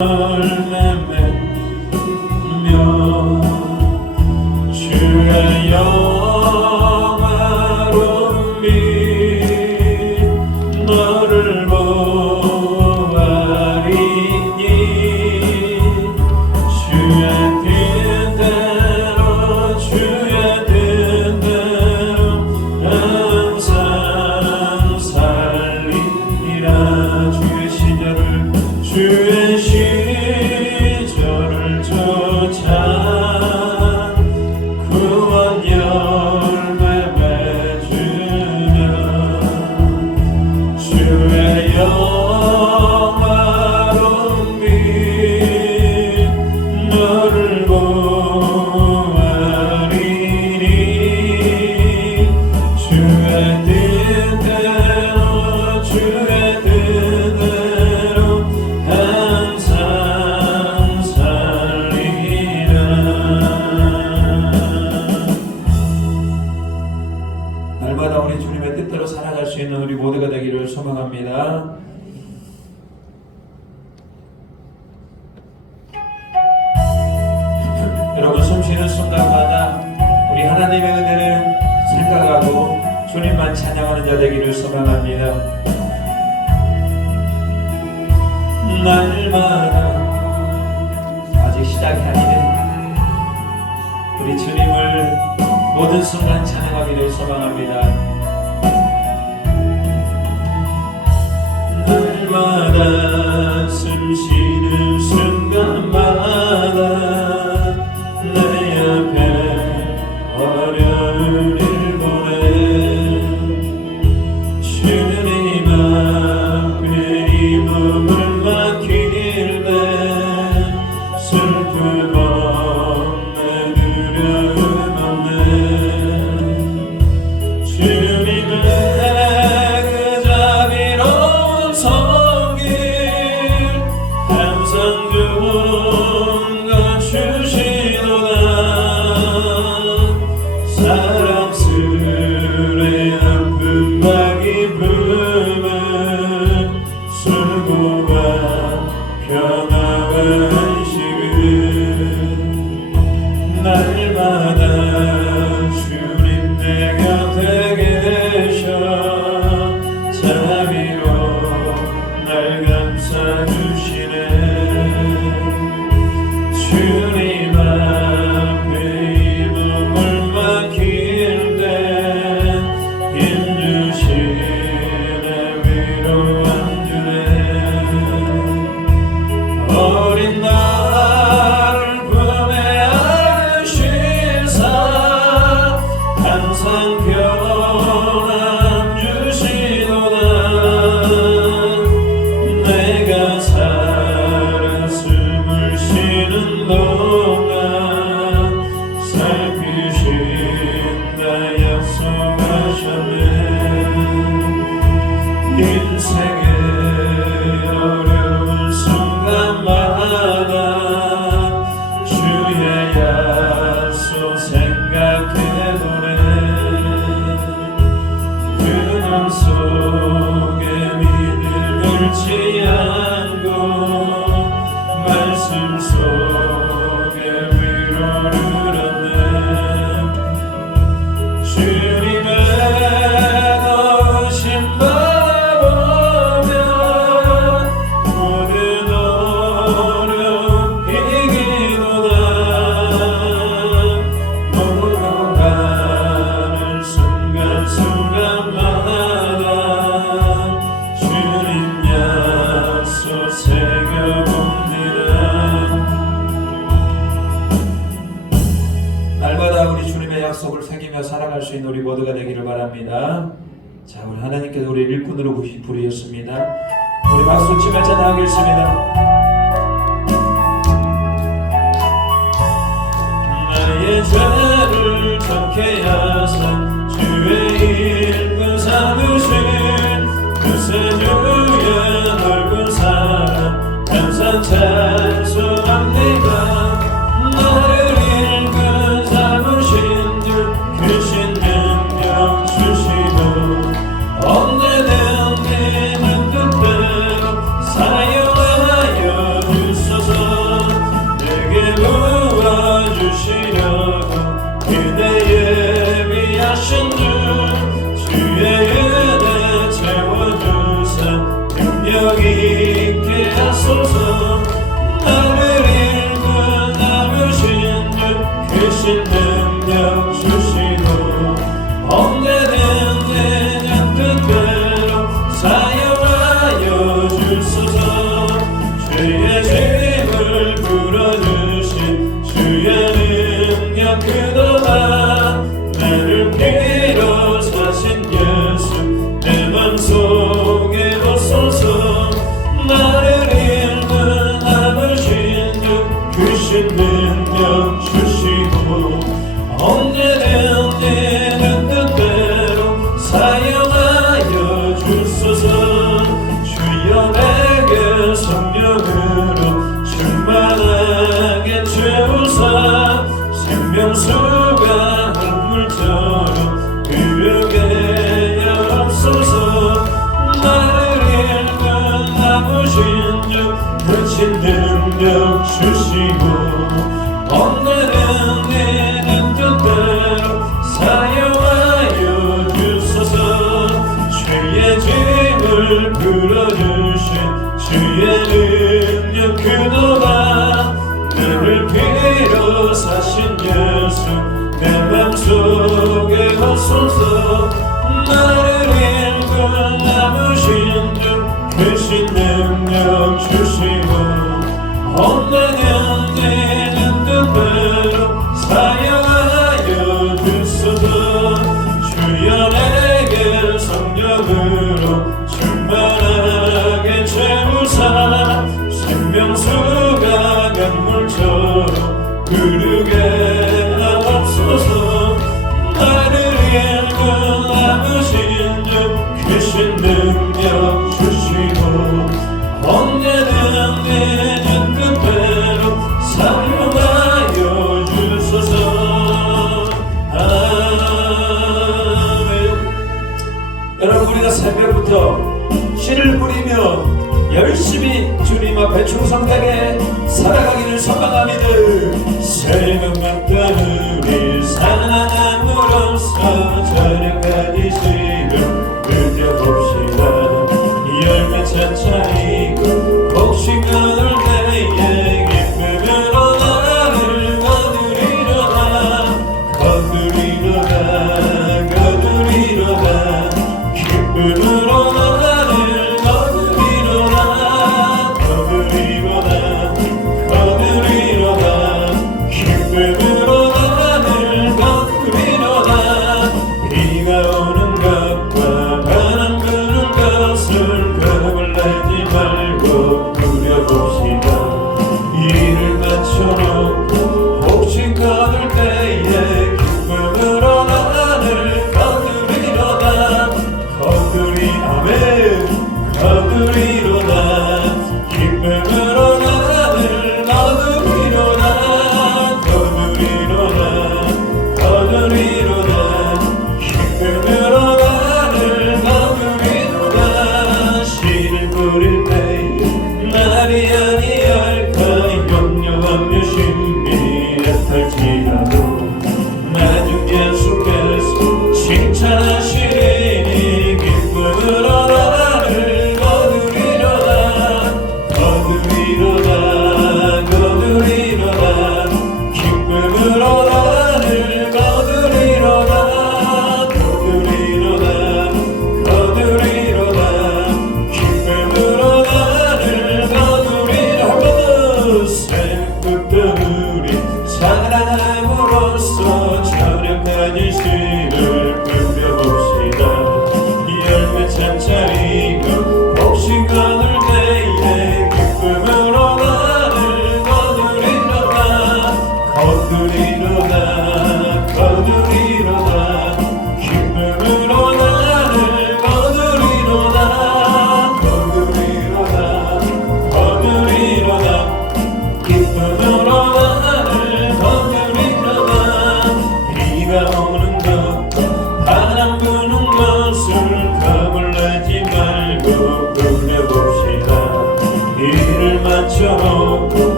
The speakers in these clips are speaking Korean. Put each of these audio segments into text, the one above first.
내맺며 주의 영화로운 빛 너를 보아리니 주의 뜻대로 항상 살리라. 주의 시절을 쫓아 구원 열매 맺으며 주의 영화로운 빛 너를 보아리니 주의 뜻대로 항상 살리라. 날마다 우리 주님의 뜻대로 살아갈 수 있는 우리 모두가 되기를 소망합니다. 여러분, 숨쉬는 순간마다 우리 하나님의 은혜를 생각하고 주님만 찬양하는 자 되기를 소망합니다. 날마다 아직 시작이 아니네. 우리 주님을 모든 순간 찬양하기를 소망합니다. 날마다 숨쉬는 순간마다 내 앞에 어려운 일 보내 주님 앞에 이 몸을 맡길 때 슬픔 없네 두려움 없네. 주님은 내 그 자비로운 손길 항상 좋은 것 주시도다. 사랑스레 아픔과 기쁨을 수고와 평화와 안식을 날마다 주님 내 곁에 계셔 자비로 날 감싸주시네. 주님 앞에 이 몸을 맡길 때 힘주시네 위로 안주네. 어린 나를 품에 안으시사 항상 평안 주시도다. 내가 살아 숨을 쉬는 동안 살피신다 약속하셨네. 인생의 어려운 순간마다 주의 약속 생각해보네. 그놈 속에 믿음을 잃지 않고 말씀 속에 위로를 얻네. 주님의 넣으신 바라보면 모든 어려움 이기도다. 모두 가는 순간순간마다 주님 약속 새겨봅니다. 날마다 우리 주님의 약속을 새기며 살아갈 수 있는 우리 모두가 되기를 바랍니다. 자, 우리 하나님께서 우리 일꾼으로 부르셨습니다. 우리 박수 치며 찬양하겠습니다. 나의 죄를 적게 하사 주의 일꾼 삼으신 구세주의 넓은 사랑 항상 찬송합니다. 나를 일꾼 삼으신 주 크신 능력 주시고 언제든 믿는 뜻대로 사용하여 주소. 능력 있게 하소서. 나를 읽고 남으신 주 크신 능력 주시고 언제든 내 뜻대로 사용하여 주소서. 주의 짐을 풀어주신 주의 능력 그동안 나를 피로 사신 예수 내 맘속에 오소서. 나를 읽는 남으신 주 크신 능력 주시고 언제든 내 뜻대로 사용하여 주소서. 주여 내게 성령으로 충만하게 채우사 생명수가 한물처럼 흐르게 하옵소서. 나를 읽은 남으신 주 크신 능력 주시고 언제든 내 뜻대로 사용하여 주소서. 주의 짐을 풀어주신 주의 능력 그동안 나를 피로 사신 예수 내 맘속에 오소서. 나를 읽은 남으신 주 크신 능력 주시고 언제든 내 뜻대로 사용하여 주소서. 주여 내게 성령으로 충만하게 채우사 생명수가 강물처럼 흐르게 하옵소서. 나를 읽은 남으신 주 크신 능력 주시고 언제든 내 뜻대로 사용하여 주소서. 아멘. 여러분 우리가 새벽부터 씨를 뿌리며 열심히 주님 앞에 충성되게 살아가기를 소망합니다. 생명력 따르리 사랑함으로써 저녁 가지시를 누려봅시다. 열매 차차이고 복식을 내게 기쁨으로 나를 거두리로다. 거두리로다 거두리로다 기쁨으로 나를 거두리로다. 거두리로다 거두리로다 기쁨으로 나를 거두리로다. 비가 오는 것과 바람 부는 것을 겁을 내지 말고 누려봅시다.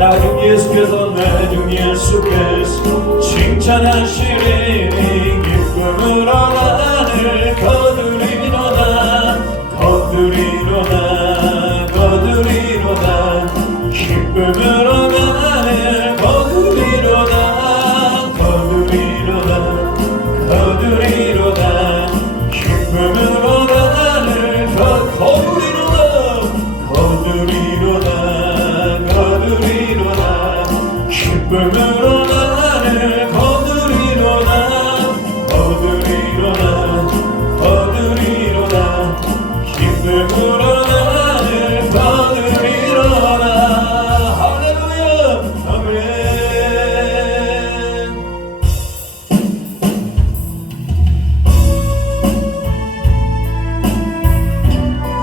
나중 예수께서 나중 예수께서 칭찬하시리 기쁨으로 나를 거두리로다 거두리로다 거두리로다 기쁨으로 나를 거두리로다 거두리로다 거두리로다 기쁨으로 나를 거두리로다 거두리로다 거두리로다 기쁨으로 나를 거두리로다 거두리로다 거두리로다 기쁨으로 나를 거두리로다. 할렐루야 아멘.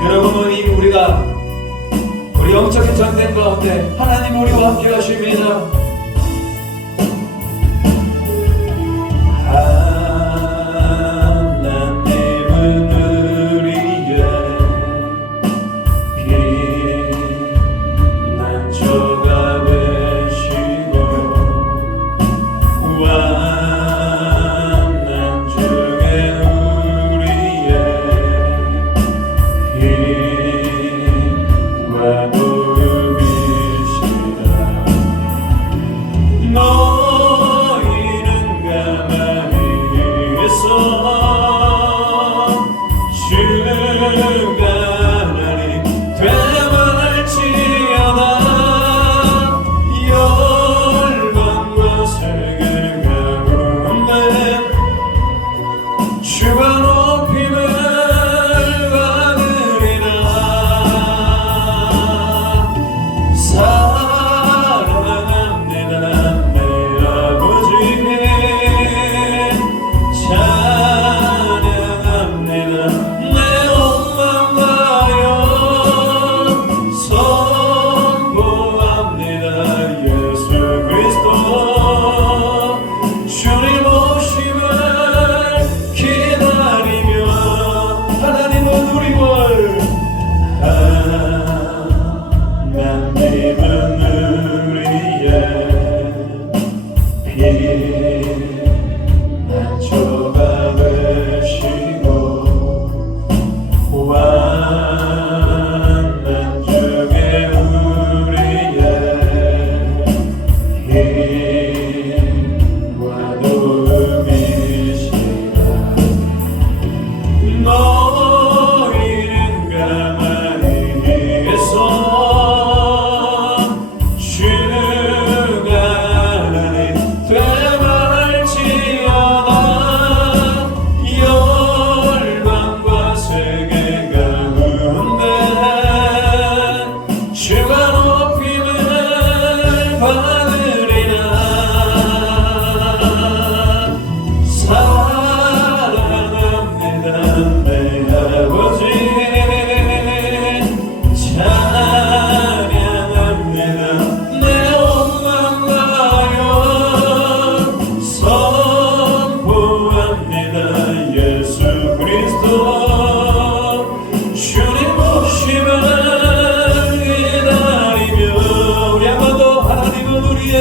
여러분은 이 우리가 우리 영적인 전쟁 가운데 하나님 우리와 함께 하십니다. 하나님은 우리의 피난처가 되시고 환난 중에 우리의 힘과 도움이시라. 너희는 가만히 있어 주가 하나님 되만할지어다. 열방과 세계 가운데 주가 높임을 받으리라. 사랑합니다 내 아버지 찬양합니다 내 온 마음 다하여 선포합니다 예수 그리스도 주님 오심을 기다리며 하나님은 우리와 하나님은 우리의 피난처가 되시고 환난 중에 우리의 힘과 도움이시라. 너희는 가만히 있어 주가 하나님 되만할지어다. 열방과 세계 가운데 주가 높임을 받으리라. 사랑합니다 내 아버지 찬양합니다 내 온 마음 다하여 선포합니다 예수 그리스도 주님 오심을 기다리며. 우리 한번 더 하나님은 우리의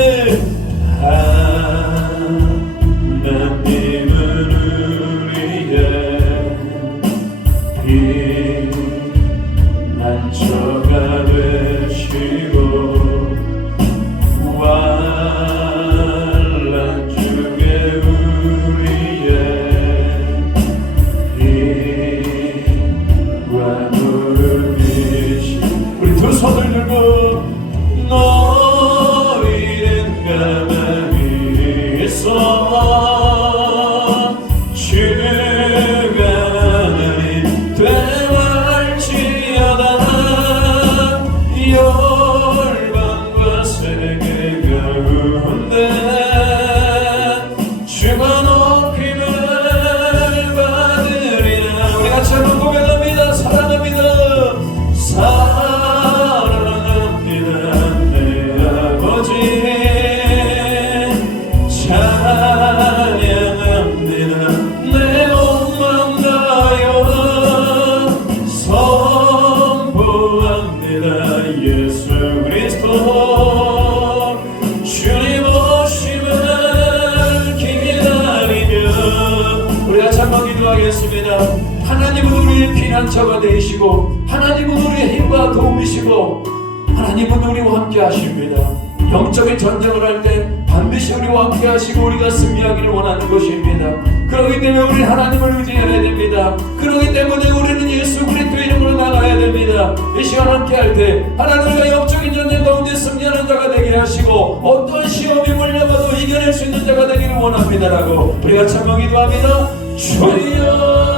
할렐루야. 하나님은 우리의 피난처가 되시고 하나님은 우리의 힘과 도움이시고 하나님은 우리와 함께 하십니다. 영적인 전쟁을 할 때 반드시 우리와 함께 하시고 우리가 승리하기를 원하는 것입니다. 그렇기 때문에 우리 하나님을 의지해야 됩니다. 그렇기 때문에 우리는 예수 그리스도 이름으로 나가야 됩니다. 이 시간 함께 할 때 하나님과 영적인 전쟁 가운데 승리하는 자가 되게 하시고 어떤 시험이 몰려와도 이겨낼 수 있는 자가 되기를 원합니다라고 우리가 찬송 기도합니다. 주여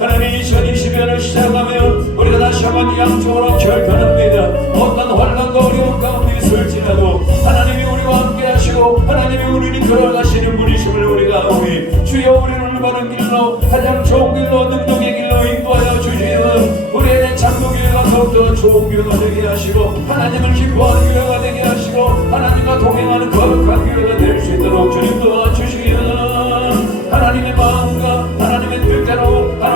하나님 2020년을 시작하면 우리가 다시 한번 양쪽으로 결단합니다. 어떤 환난과 어려움 가운데 있을지라도 하나님이 우리와 함께 하시고 하나님이 우리를 걸어가시는 분이심을 우리가 아오니 주여 우리를 올바른 길로 가장 좋은 길로 능력의 길로 인도하여 주시는 우리의 장로교회가 더욱더 좋은 교회가 되게 하시고 하나님을 기뻐하는 교회가 되게 하시고 하나님과 동행하는 거룩한 교회가 될 수 있도록 주님 도와주시는 하나님의 마음과 하나님의 뜻대로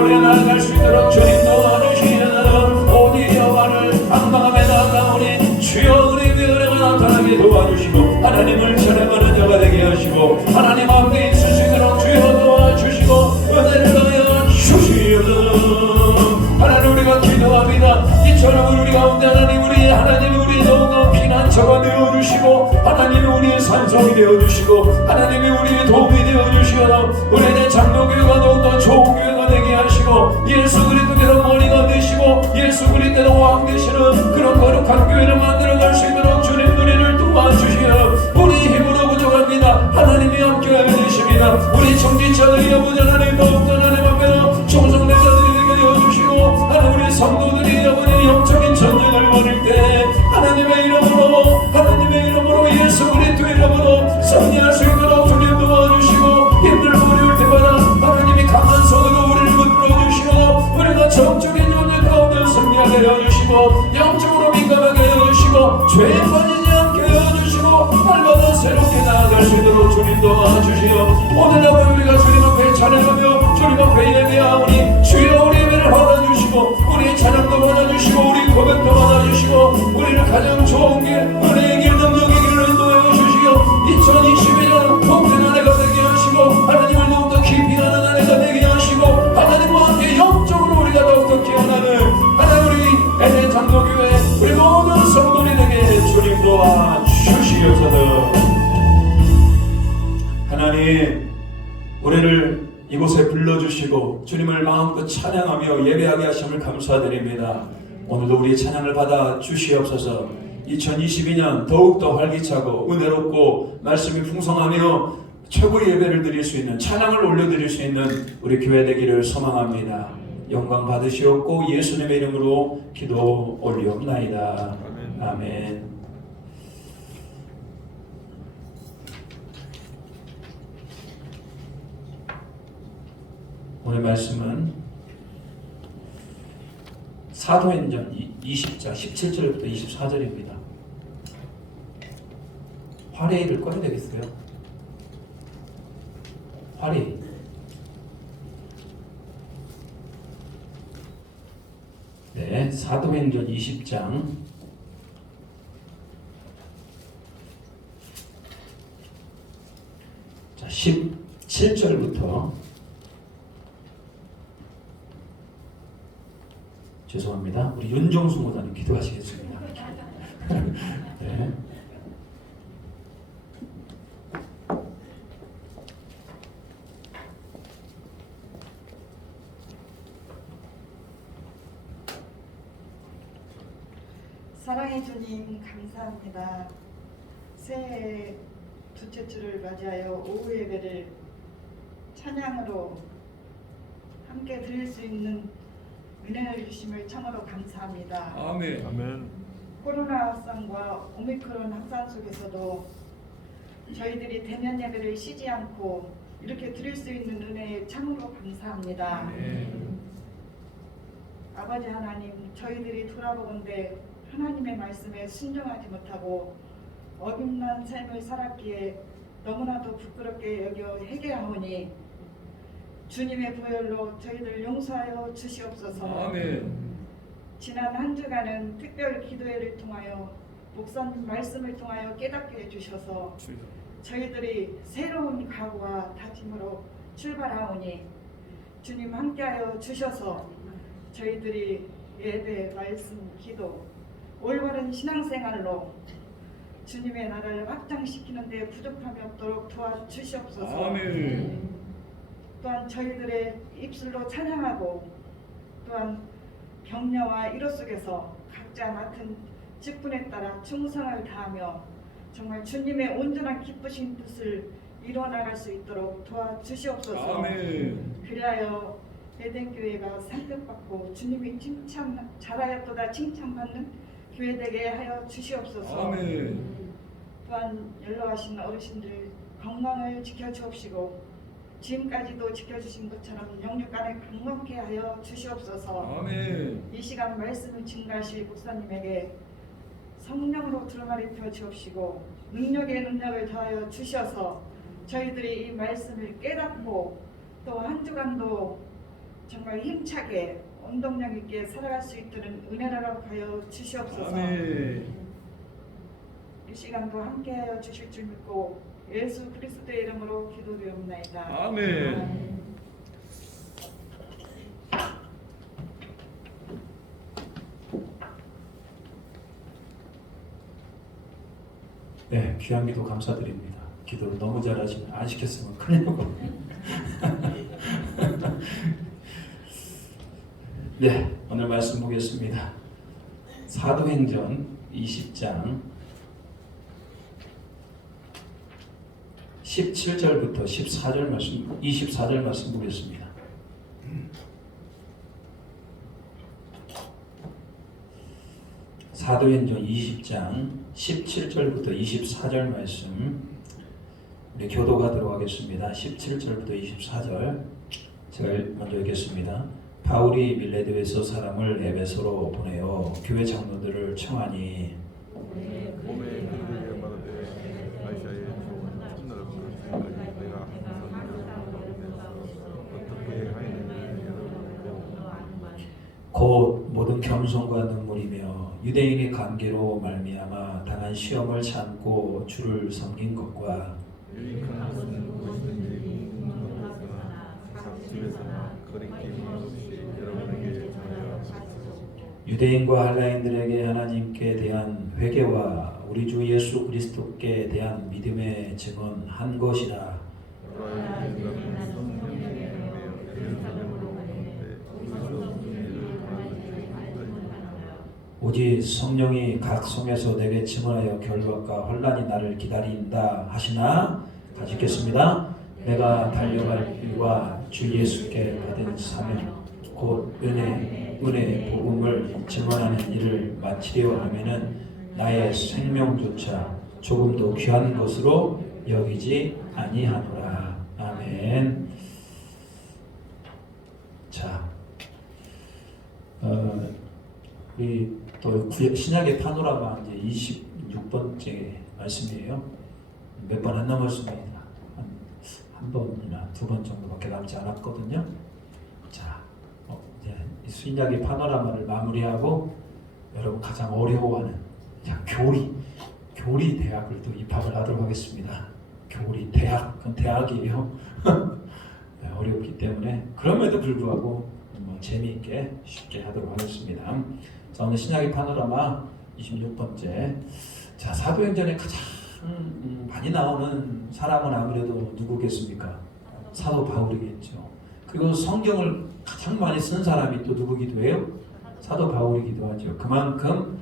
우리가 나아갈 수 있도록 주님 도와주시는 어디 여호와를 방방함에 나아가오니 주여 우리의 은혜가 나타나게 도와주시고 하나님을 찬양하는 자가 되게 하시고 하나님 앞에 있을 수 있도록 주여 도와주시고 은혜를 더하여 주시옵소서. 하나님 우리가 기도합니다. 이처럼 우리 가운데 하나님이 우리 너무나 피난처가 되어주시고 하나님이 우리의 산성이 되어주시고 하나님이 우리의 도움이 되어주시어 우리의 장로교회가 더욱더 좋은 교회가 되게 하시고 예수 그리스도께서 머리가 되시고 예수 그리스도께서 왕 되시는 그런 거룩한 교회를 만들어갈 수 있도록 주님 우리를 도와주시어 우리 힘으로 부족합니다. 하나님이 함께하여 주십니다. 우리 청지자들이 아버지 하나님 더욱더 하나님 앞에서 충성된 자들이 되게 되어주시고 하나님 우리 성도들이 아버지 영적인 전쟁을 벌일 때 하나님의 이름으로 예수 그리스도의 이름으로 승리할 수 있도록 주님 도와주시고 힘들고 어려울 때마다 하나님이 강한 손으로 우리를 붙들어 주시고 우리가 정적인 연륜 가운데 승리하게 해주시고 영적으로 민감하게 해주시고 죄에 빠지지 않게 해주시고 날마다 새롭게 나아갈 수 있도록 주님 도와주시오. 오늘 아버지 우리가 주님 앞에 찬양하며 주님 앞에 예배하오니 주여 우리 예배를 받아주시고 우리 찬양도 받아주시고 우리 고백도 받아주시고 우리를 가장 좋은 길 은혜의 길 능력의 길로 인도해 주시오. 2022년 복된 한 해가 되게 하시고 하나님을 더욱더 깊이 아는 한 해가 되게 하시고 하나님과 함께 영적으로 우리가 더욱더 깨어나는 하나님 우리 에덴 장로교회 우리 모든 성도들이 되게 주님 도와주시옵소서. 하나님 우리를 이곳에 불러주시고 주님을 마음껏 찬양하며 예배하게 하심을 감사드립니다. 오늘도 우리의 찬양을 받아 주시옵소서. 2022년 더욱더 활기차고 은혜롭고 말씀이 풍성하며 최고의 예배를 드릴 수 있는 찬양을 올려드릴 수 있는 우리 교회 되기를 소망합니다. 영광 받으시옵고 예수님의 이름으로 기도 올리옵나이다. 아멘. 오늘 말씀은 사도행전 20장 17절부터 24절입니다. 화레이를 꺼야 되겠어요? 화레이. 네, 사도행전 20장 17절부터 죄송합니다. 우리 윤정수 목사님 기도하시겠습니다. 네. 사랑의 주님 감사합니다. 새해 두째 주를 맞이하여 오후 예배를 찬양으로 함께 드릴 수 있는 은혜를 주심을 참으로 감사합니다. 아멘. 아멘. 코로나 확산과 오미크론 확산 속에서도 저희들이 대면 예배를 쉬지 않고 이렇게 드릴 수 있는 은혜에 참으로 감사합니다. 아멘. 아버지 하나님, 저희들이 돌아보건대 하나님의 말씀에 순종하지 못하고 어긋난 삶을 살았기에 너무나도 부끄럽게 여겨 회개하오니 주님의 보혈로 저희들 용서하여 주시옵소서. 아멘. 지난 한 주간은 특별 기도회를 통하여 목사님 말씀을 통하여 깨닫게 해주셔서 저희들이 새로운 각오와 다짐으로 출발하오니 주님 함께하여 주셔서 저희들이 예배, 말씀, 기도, 올바른 신앙생활로 주님의 나라를 확장시키는 데 부족함이 없도록 도와주시옵소서. 아멘. 또한 저희들의 입술로 찬양하고 또한 격려와 위로 속에서 각자 맡은 직분에 따라 충성을 다하며 정말 주님의 온전한 기쁘신 뜻을 이루어나갈 수 있도록 도와주시옵소서. 아멘. 그리하여 에덴교회가 상급받고 주님이 잘하였도다 칭찬받는 교회 되게 하여 주시옵소서. 아멘. 또한 연로하신 어르신들 건강을 지켜주옵시고 지금까지도 지켜주신 것처럼 영육간에 강건케 하여 주시옵소서. 아멘. 이 시간 말씀을 증가하실 목사님에게 성령으로 두루마리 펴 주옵시고 능력에 능력을 더하여 주셔서 저희들이 이 말씀을 깨닫고 또 한 주간도 정말 힘차게 운동력 있게 살아갈 수 있도록 은혜를 하여 주시옵소서. 아멘. 이 시간도 함께하여 주실 줄 믿고 예수 그리스도의 이름으로 기도드리옵나이다. 아멘. 네, 귀한 기도 감사드립니다. 기도를 너무 잘하시면 안 시켰으면 큰일 나거든요. 네, 오늘 말씀 보겠습니다. 사도행전 20장 17절부터 24절 말씀 보겠습니다. 사도행전 20장 17절부터 24절 말씀 우리 교도가도록 하겠습니다. 17절부터 24절 제가 먼저 읽겠습니다. 바울이 밀레드에서 사람을 에베소로 보내어 교회 장로들을 청하니 몸에 그들에게 말하되 아시아의 좋은 하늘을 생각하니 내가 어떻게 하였는지 곧 모든 겸손과 눈물이며 유대인의 관계로 말미암아 당한 시험을 참고 주를 섬긴 것과 유익한 것은 무엇이든지 궁금하거나 각 집에서나 거리낌 없이 여러분에게 전하여 유대인과 할라인들에게 하나님께 대한 회개와 우리 주 예수 그리스도께 대한 믿음의 증언한 것이라. 오직 성령이 각 성에서 내게 증언하여 결박과 혼란이 나를 기다린다 하시나 같이 읽겠습니다. 내가 달려갈 일과 주 예수께 받은 사명 곧 은혜 복음을 증언하는 일을 마치려 하면은 나의 생명조차 조금도 귀한 것으로 여기지 아니하노라. 아멘. 자, 우리 또 신약의 파노라마 이제 26번째 말씀이에요. 몇 번 안 남았습니다. 한 번이나 두 번 정도밖에 남지 않았거든요. 자, 이제 신약의 파노라마를 마무리하고 여러분 가장 어려워하는 교리 대학을 또 입학을 하도록 하겠습니다. 교리 대학, 그건 대학이에요. 어렵기 때문에 그럼에도 불구하고 재미있게 쉽게 하도록 하겠습니다. 자, 오늘 신약의 파노라마 26번째. 자, 사도행전에 가장 많이 나오는 사람은 아무래도 누구겠습니까? 사도 바울이겠죠. 그리고 성경을 가장 많이 쓴 사람이 또 누구기도 해요? 사도 바울이기도 하죠. 그만큼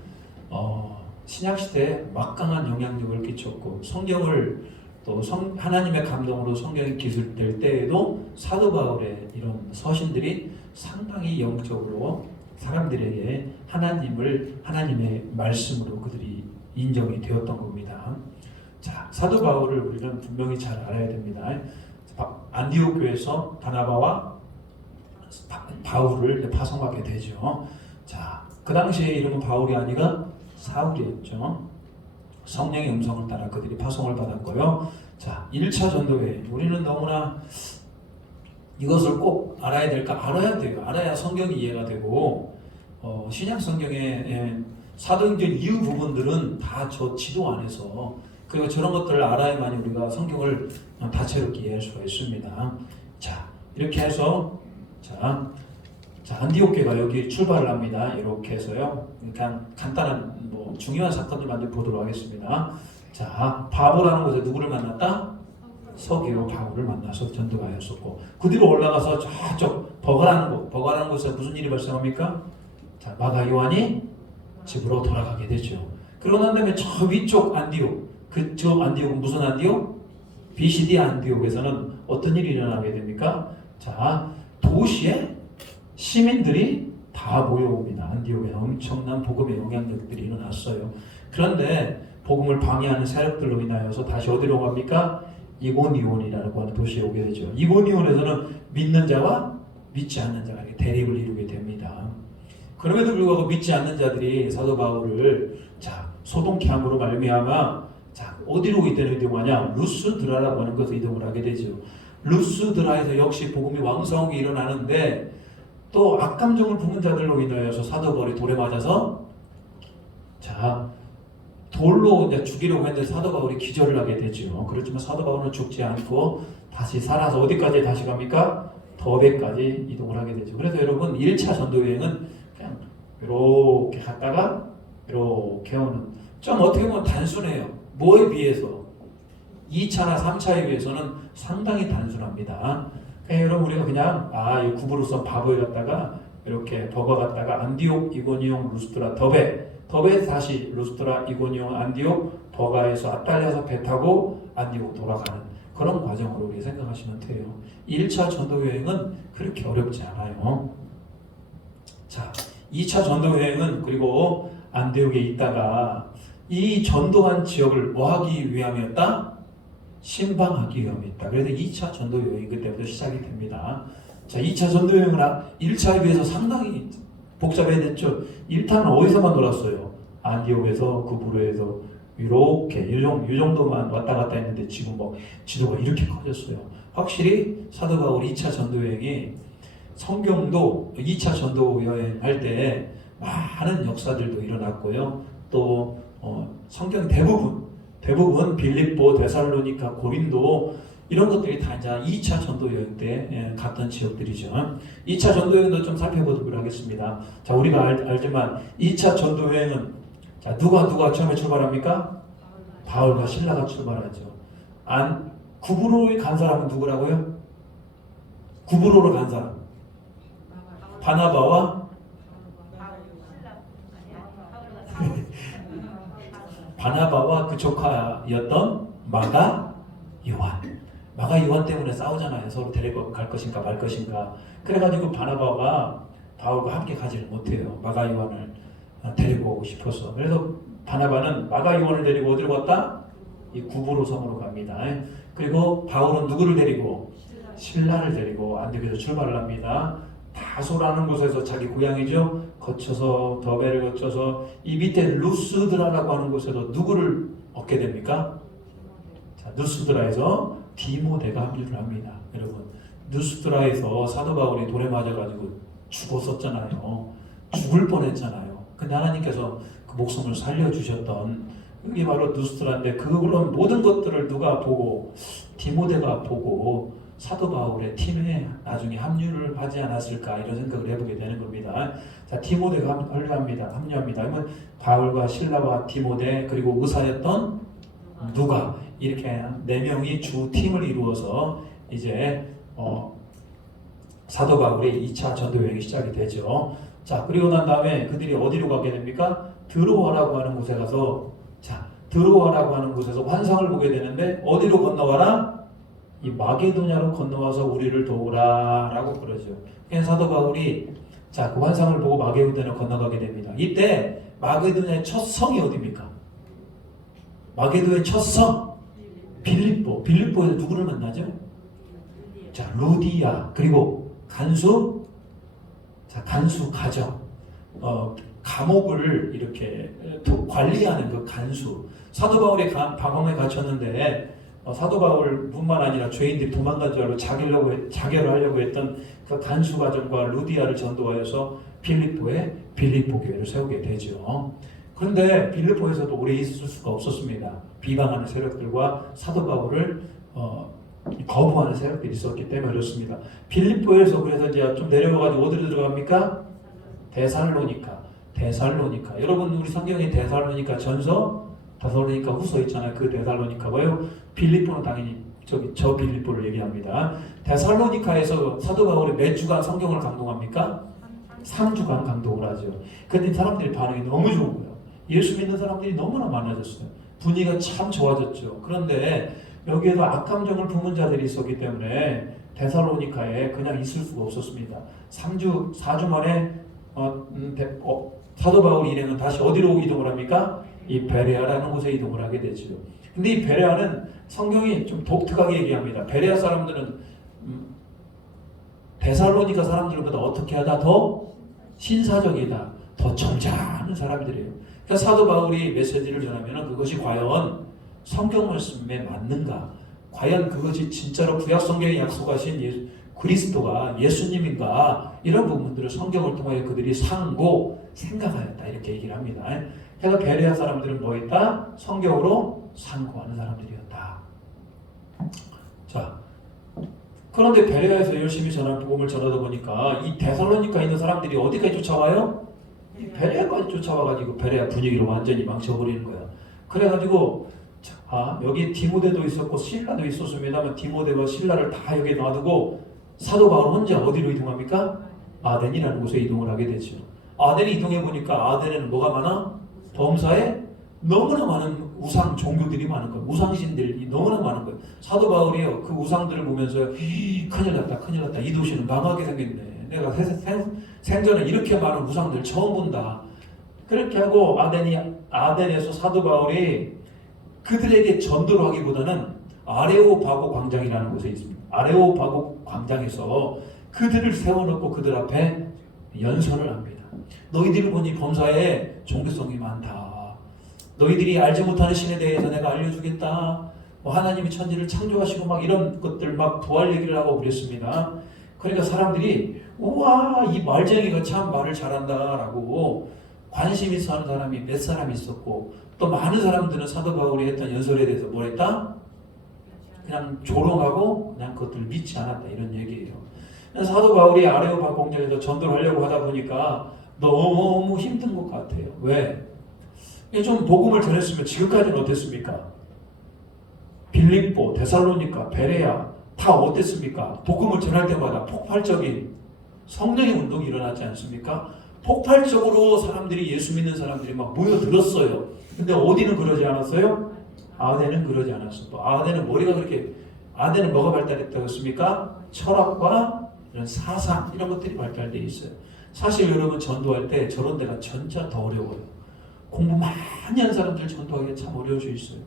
신약시대에 막강한 영향력을 끼쳤고 성경을 또 하나님의 감동으로 성경이 기술될 때에도 사도 바울의 이런 서신들이 상당히 영적으로 사람들에게 하나님의 말씀으로 그들이 인정이 되었던 겁니다. 자, 사도 바울을 우리는 분명히 잘 알아야 됩니다. 안디옥 교회에서 바나바와 바울을 파송하게 되죠. 자, 그 당시에 이름은 바울이 아니라 사울이었죠. 성령의 음성을 따라 그들이 파송을 받았고요. 자, 1차 전도회 우리는 너무나 이것을 꼭 알아야 될까? 알아야 돼요. 알아야 성경이 이해가 되고 신약 성경의 사도행전 이후 부분들은 다 저 지도 안에서 그리고 저런 것들을 알아야만 우리가 성경을 다채롭게 이해할 수가 있습니다. 자, 이렇게 해서 자 안디옥교가 여기 출발을 합니다. 이렇게 해서요. 그냥 간단한 중요한 사건들만 좀 보도록 하겠습니다. 자, 바보라는 곳에 누구를 만났다? 서기로 바울을 만나서 전도하였었고, 그 뒤로 올라가서 저쪽 버가라는 곳에 무슨 일이 발생합니까? 자, 마가 요한이 집으로 돌아가게 되죠. 그러고 난 다음에 저 위쪽 안디옥, 그쪽 안디옥은 무슨 안디옥? 비시디 안디옥에서는 어떤 일이 일어나게 됩니까? 자, 도시에 시민들이 다 모여옵니다. 안디옥에 엄청난 복음의 영향력들이 일어났어요. 그런데 복음을 방해하는 세력들로 인하여서 다시 어디로 갑니까? 이고니온이라고 하는 도시에 오게 되죠. 이고니온에서는 믿는 자와 믿지 않는 자가 대립을 이루게 됩니다. 그럼에도 불구하고 믿지 않는 자들이 사도 바울을 소동케 함으로 말미암아 어디로 이동하냐? 루스드라라고 하는 곳에 이동을 하게 되죠. 루스드라에서 역시 복음이 왕성하게 일어나는데 또 악감정을 품은 자들로 인하여서 사도 바울이 돌에 맞아서 돌로 이제 죽이려고 했는데 사도 바울이 기절을 하게 되죠. 그렇지만 사도 바울은 죽지 않고 다시 살아서 어디까지 다시 갑니까? 더베까지 이동을 하게 되죠. 그래서 여러분 1차 전도 여행은 그냥 이렇게 갔다가 이렇게 오는, 좀 어떻게 보면 단순해요. 뭐에 비해서? 2차나 3차에 비해서는 상당히 단순합니다. 그러니까 여러분 우리가 그냥 이 구브로선 바보에 갔다가 이렇게 버거 갔다가 안디옥, 이고니온, 루스트라, 더베에서 다시 루스트라, 이고니온, 안디옥, 버가에서 아탈리아서 배 타고 안디옥 돌아가는 그런 과정으로 우리 생각하시면 돼요. 1차 전도 여행은 그렇게 어렵지 않아요. 자, 2차 전도 여행은 그리고 안디옥에 있다가 이 전도한 지역을 뭐 하기 위함이었다? 신방하기 위함이었다. 그래서 2차 전도 여행이 그때부터 시작이 됩니다. 자, 2차 전도 여행은 1차에 비해서 상당히 복잡해졌죠. 1차는 어디서만 놀았어요? 안디옥에서, 구브로에서 이렇게 이 정도만 왔다 갔다 했는데 지금 지도가 이렇게 커졌어요. 확실히 사도 바울 2차 전도 여행이 성경도 2차 전도 여행 할 때 많은 역사들도 일어났고요. 또 성경 대부분 빌립보, 데살로니가, 고린도 이런 것들이 다 이제 2차 전도 여행 때 갔던 지역들이죠. 2차 전도 여행도 좀 살펴보도록 하겠습니다. 자, 우리가 알지만 2차 전도 여행은 누가 처음에 출발합니까? 바울과 실라가 출발하죠. 구브로에 간 사람은 누구라고요? 구브로로 간 사람. 바나바와 그 조카였던 마가 요한 때문에 싸우잖아요. 서로 데리고 갈 것인가 말 것인가. 그래가지고 바나바가 바울과 함께 가지를 못해요. 마가 요한을 데리고 오고 싶어서. 그래서 바나바는 마가 요한을 데리고 어디로 갔다? 이 구브로 섬으로 갑니다. 그리고 바울은 누구를 데리고? 실라를 데리고 안디옥에서 출발을 합니다. 다소라는 곳에서 자기 고향이죠. 거쳐서 더베를 거쳐서 이 밑에 루스드라라고 하는 곳에서 누구를 얻게 됩니까? 자, 루스드라에서 디모데가 합류를 합니다. 여러분, 루스드라에서 사도 바울이 돌에 맞아가지고 죽었었잖아요. 죽을 뻔했잖아요. 근데 하나님께서 그 목숨을 살려주셨던 그게 바로 루스드라인데, 그런 모든 것들을 누가 보고? 디모데가 보고 사도 바울의 팀에 나중에 합류를 하지 않았을까, 이런 생각을 해보게 되는 겁니다. 자, 디모데가 합류합니다. 그러면 바울과 실라와 디모데, 그리고 의사였던 누가, 이렇게 4명이 주 팀을 이루어서 이제 사도 바울의 2차 전도 여행이 시작이 되죠. 자, 그리고 난 다음에 그들이 어디로 가게 됩니까? 드로아라고 하는 곳에 가서, 드로아라고 하는 곳에서 환상을 보게 되는데, 어디로 건너가라? 이 마게도냐로 건너와서 우리를 도우라 라고 그러죠. 그래서 사도 바울이 그 환상을 보고 마게도냐로 건너가게 됩니다. 이때 마게도냐의 첫 성이 어디입니까? 마게도의 첫 성 빌립보에서 누구를 만나죠? 자, 루디아, 그리고 간수 가정, 감옥을 이렇게 관리하는 그 간수. 사도 바울이 방황에 갇혔는데 사도 바울뿐만 아니라 죄인들이 도망간 줄 알고 자결을 하려고 했던 그 간수 가정과 루디아를 전도하여서 빌립보 교회를 세우게 되죠. 그런데 빌립보에서도 오래 있을 수가 없었습니다. 비방하는 세력들과 사도 바울을 거부하는 세력들이 있었기 때문에 그렇습니다. 빌립보에서 그래서 이제 좀 내려가가지고 어디로 들어갑니까? 데살로니카. 여러분 우리 성경에 데살로니카 전서, 데살로니카 후서 있잖아요. 그 데살로니카고요. 빌립보는 당연히 저 빌립보를 얘기합니다. 데살로니카에서 사도 바울이 몇 주간 성경을 강독합니까? 3주간 강독을 하죠. 근데 사람들이 반응이 너무 좋은 거예요. 예수 믿는 사람들이 너무나 많아졌어요. 분위기가 참 좋아졌죠. 그런데 여기에도 악감정을 품은 자들이 있었기 때문에 데살로니카에 그냥 있을 수가 없었습니다. 4주 만에 사도 바울 일행은 다시 어디로 이동을 합니까? 이 베레아라는 곳에 이동을 하게 되죠. 근데 이 베레아는 성경이 좀 독특하게 얘기합니다. 베레아 사람들은 데살로니카 사람들보다 어떻게 하다 더 신사적이다, 더 점잖은 사람들이에요. 그러니까 사도 바울이 메시지를 전하면 그것이 과연 성경 말씀에 맞는가? 과연 그것이 진짜로 구약 성경에 약속하신 그리스도가 예수님인가? 이런 부분들을 성경을 통하여 그들이 상고 생각하였다 이렇게 얘기를 합니다. 그래서 베레아 사람들은 뭐였다? 성경으로 상고하는 사람들이었다. 자, 그런데 베레아에서 열심히 복음을 전하다 보니까 이 데살로니카에 있는 사람들이 어디까지 쫓아와요? 베레아까지 쫓아와가지고 베레아 분위기를 완전히 망쳐버리는 거야. 그래가지고 여기 디모데도 있었고 실라도 있었습니다만 디모데와 실라를 다 여기 놔두고 사도 바울 혼자 어디로 이동합니까? 아덴이라는 곳에 이동을 하게 되죠. 아덴에 이동해 보니까 아덴에는 뭐가 많아? 범사에 너무나 많은 우상 종교들이 많은 거예요. 우상신들이 너무나 많은 거예요. 사도 바울이 그 우상들을 보면서 큰일 났다. 이 도시는 망하게 생겼네. 내가 생전에 이렇게 많은 우상들 처음 본다. 그렇게 하고 아덴에서 사도 바울이 그들에게 전도를 하기보다는 아레오바고 광장이라는 곳에 있습니다. 아레오바고 광장에서 그들을 세워놓고 그들 앞에 연설을 합니다. 너희들을 보니 범사에 종교성이 많다. 너희들이 알지 못하는 신에 대해서 내가 알려주겠다. 하나님이 천지를 창조하시고 막 이런 것들 막 부활 얘기를 하고 그랬습니다. 그러니까 사람들이 우와 이 말쟁이가 참 말을 잘한다라고 관심 있어 하는 사람이 몇 사람이 있었고 또 많은 사람들은 사도 바울이 했던 연설에 대해서 뭘 했다? 그냥 조롱하고 그냥 그것들을 믿지 않았다 이런 얘기예요. 사도 바울이 아레오바고 공장에서 전도를 하려고 하다 보니까 너무 힘든 것 같아요. 왜? 좀 복음을 전했으면 지금까지는 어땠습니까? 빌립보, 데살로니카, 베레아 다 어땠습니까? 복음을 전할 때마다 폭발적인 성령의 운동이 일어나지 않습니까? 폭발적으로 사람들이 예수 믿는 사람들이 막 모여들었어요. 근데 어디는 그러지 않았어요? 아덴은 그러지 않았어. 또 아덴은 아덴은 뭐가 발달했다고 했습니까? 철학과 이런 사상 이런 것들이 발달되어 있어요. 사실 여러분 전도할 때 저런 데가 진짜 더 어려워요. 공부 많이 한 사람들 전도하기가 참 어려울 수 있어요.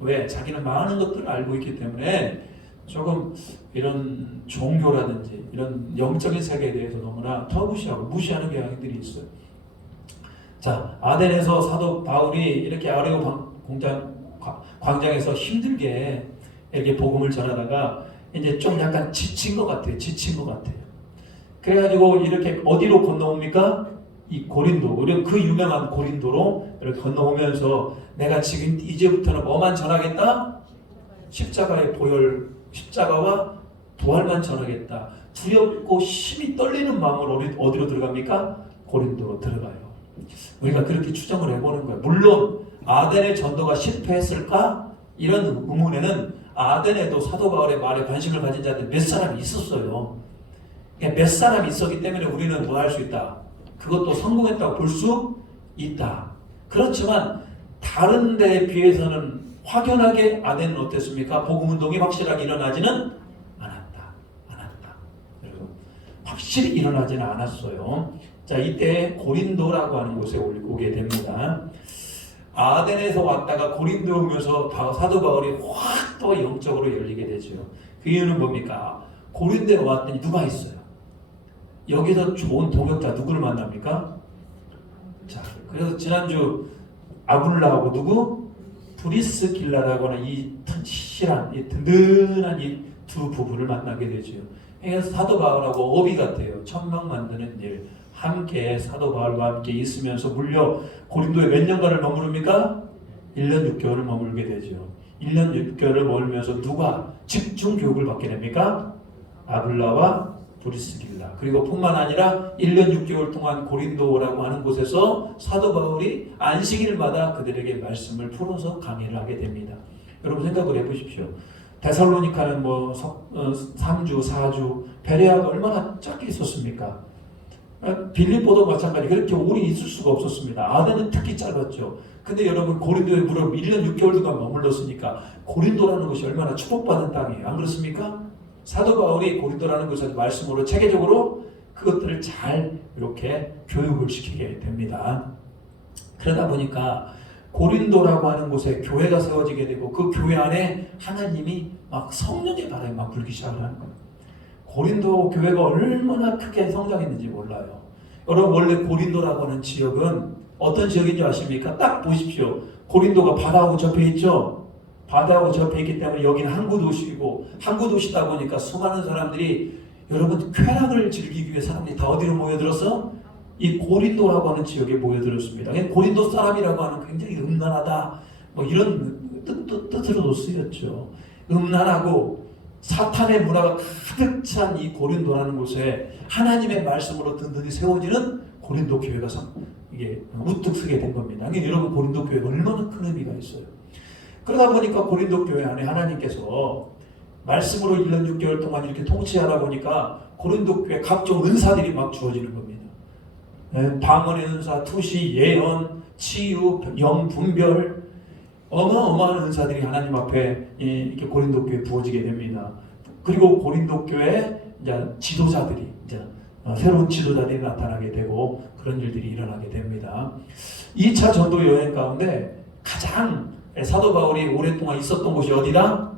왜? 자기는 많은 것들을 알고 있기 때문에 조금 이런 종교라든지 이런 영적인 세계에 대해서 너무나 터부시하고 무시하는 경향들이 있어요. 자, 아덴에서 사도 바울이 이렇게 아레오 광장에서 힘들게 이렇게 복음을 전하다가 이제 좀 약간 지친 것 같아요. 그래가지고 이렇게 어디로 건너옵니까? 이 고린도, 우리 그 유명한 고린도로 이렇게 건너오면서 내가 지금 이제부터는 뭐만 전하겠다? 십자가의 보혈, 십자가와 부활만 전하겠다. 두렵고 심히 떨리는 마음으로 어디로 들어갑니까? 고린도로 들어가요. 우리가 그렇게 추정을 해보는 거예요. 물론 아덴의 전도가 실패했을까? 이런 의문에는 아덴에도 사도 바울의 말에 관심을 가진 자들 몇 사람이 있었어요. 몇 사람이 있었기 때문에 우리는 뭐 할 수 있다? 그것도 성공했다고 볼 수 있다. 그렇지만 다른 데에 비해서는 확연하게 아덴은 어땠습니까? 복음운동이 확실하게 일어나지는 않았다. 여러분, 확실히 일어나지는 않았어요. 자, 이때 고린도라고 하는 곳에 오게 됩니다. 아덴에서 왔다가 고린도 오면서 사도 바울이 확 또 영적으로 열리게 되죠. 그 이유는 뭡니까? 고린도에 왔더니 누가 있어요? 여기서 좋은 동역자 누구를 만납니까? 자, 그래서 지난주 아굴라하고 누구? 브리스길라라고 하는 이 튼실한, 이 든든한 이 두 부부를 만나게 되죠. 그래서 사도 바울하고 어비 같아요. 천막 만드는 일, 함께 사도 바울과 함께 있으면서 물려 고린도에 몇 년간을 머무릅니까? 1년 6개월을 머물게 되죠. 1년 6개월을 머물면서 누가 집중 교육을 받게 됩니까? 아굴라와 브리스길라. 그리고 뿐만 아니라 1년 6개월 동안 고린도라고 하는 곳에서 사도 바울이 안식일마다 그들에게 말씀을 풀어서 강의를 하게 됩니다. 여러분 생각을 해보십시오. 데살로니카는 3주, 4주, 베레아가 얼마나 짧게 있었습니까? 빌립보도 마찬가지 그렇게 오래 있을 수가 없었습니다. 아덴은 특히 짧았죠. 근데 여러분 고린도에 무려 1년 6개월 동안 머물렀으니까 고린도라는 곳이 얼마나 축복받은 땅이에요. 안 그렇습니까? 사도 바울이 고린도라는 곳에서 말씀으로 체계적으로 그것들을 잘 이렇게 교육을 시키게 됩니다. 그러다 보니까 고린도라고 하는 곳에 교회가 세워지게 되고 그 교회 안에 하나님이 막 성령의 바람이 막 불기 시작을 하는 거예요. 고린도 교회가 얼마나 크게 성장했는지 몰라요. 여러분 원래 고린도라고 하는 지역은 어떤 지역인지 아십니까? 딱 보십시오. 고린도가 바다하고 접해 있죠. 바다하고 접해 있기 때문에 여기는 항구 도시이고 항구 도시다 보니까 수많은 사람들이 여러분 쾌락을 즐기기 위해 사람들이 다 어디로 모여들어서 이 고린도라고 하는 지역에 모여들었습니다. 고린도 사람이라고 하는 굉장히 음란하다 이런 뜻으로도 쓰였죠. 음란하고 사탄의 문화가 가득 찬 이 고린도라는 곳에 하나님의 말씀으로 든든히 세워지는 고린도 교회가 이게 우뚝 서게 된 겁니다. 여러분 고린도 교회가 얼마나 큰 의미가 있어요. 그러다 보니까 고린도 교회 안에 하나님께서 말씀으로 1년 6개월 동안 이렇게 통치하다 보니까 고린도 교회 각종 은사들이 막 주어지는 겁니다. 방언의 은사, 투시, 예언, 치유, 영분별 어마어마한 은사들이 하나님 앞에 이렇게 고린도 교회에 부어지게 됩니다. 그리고 고린도 교회 이제 지도자들이 이제 새로운 지도자들이 나타나게 되고 그런 일들이 일어나게 됩니다. 2차 전도 여행 가운데 가장 사도 바울이 오랫동안 있었던 곳이 어디다?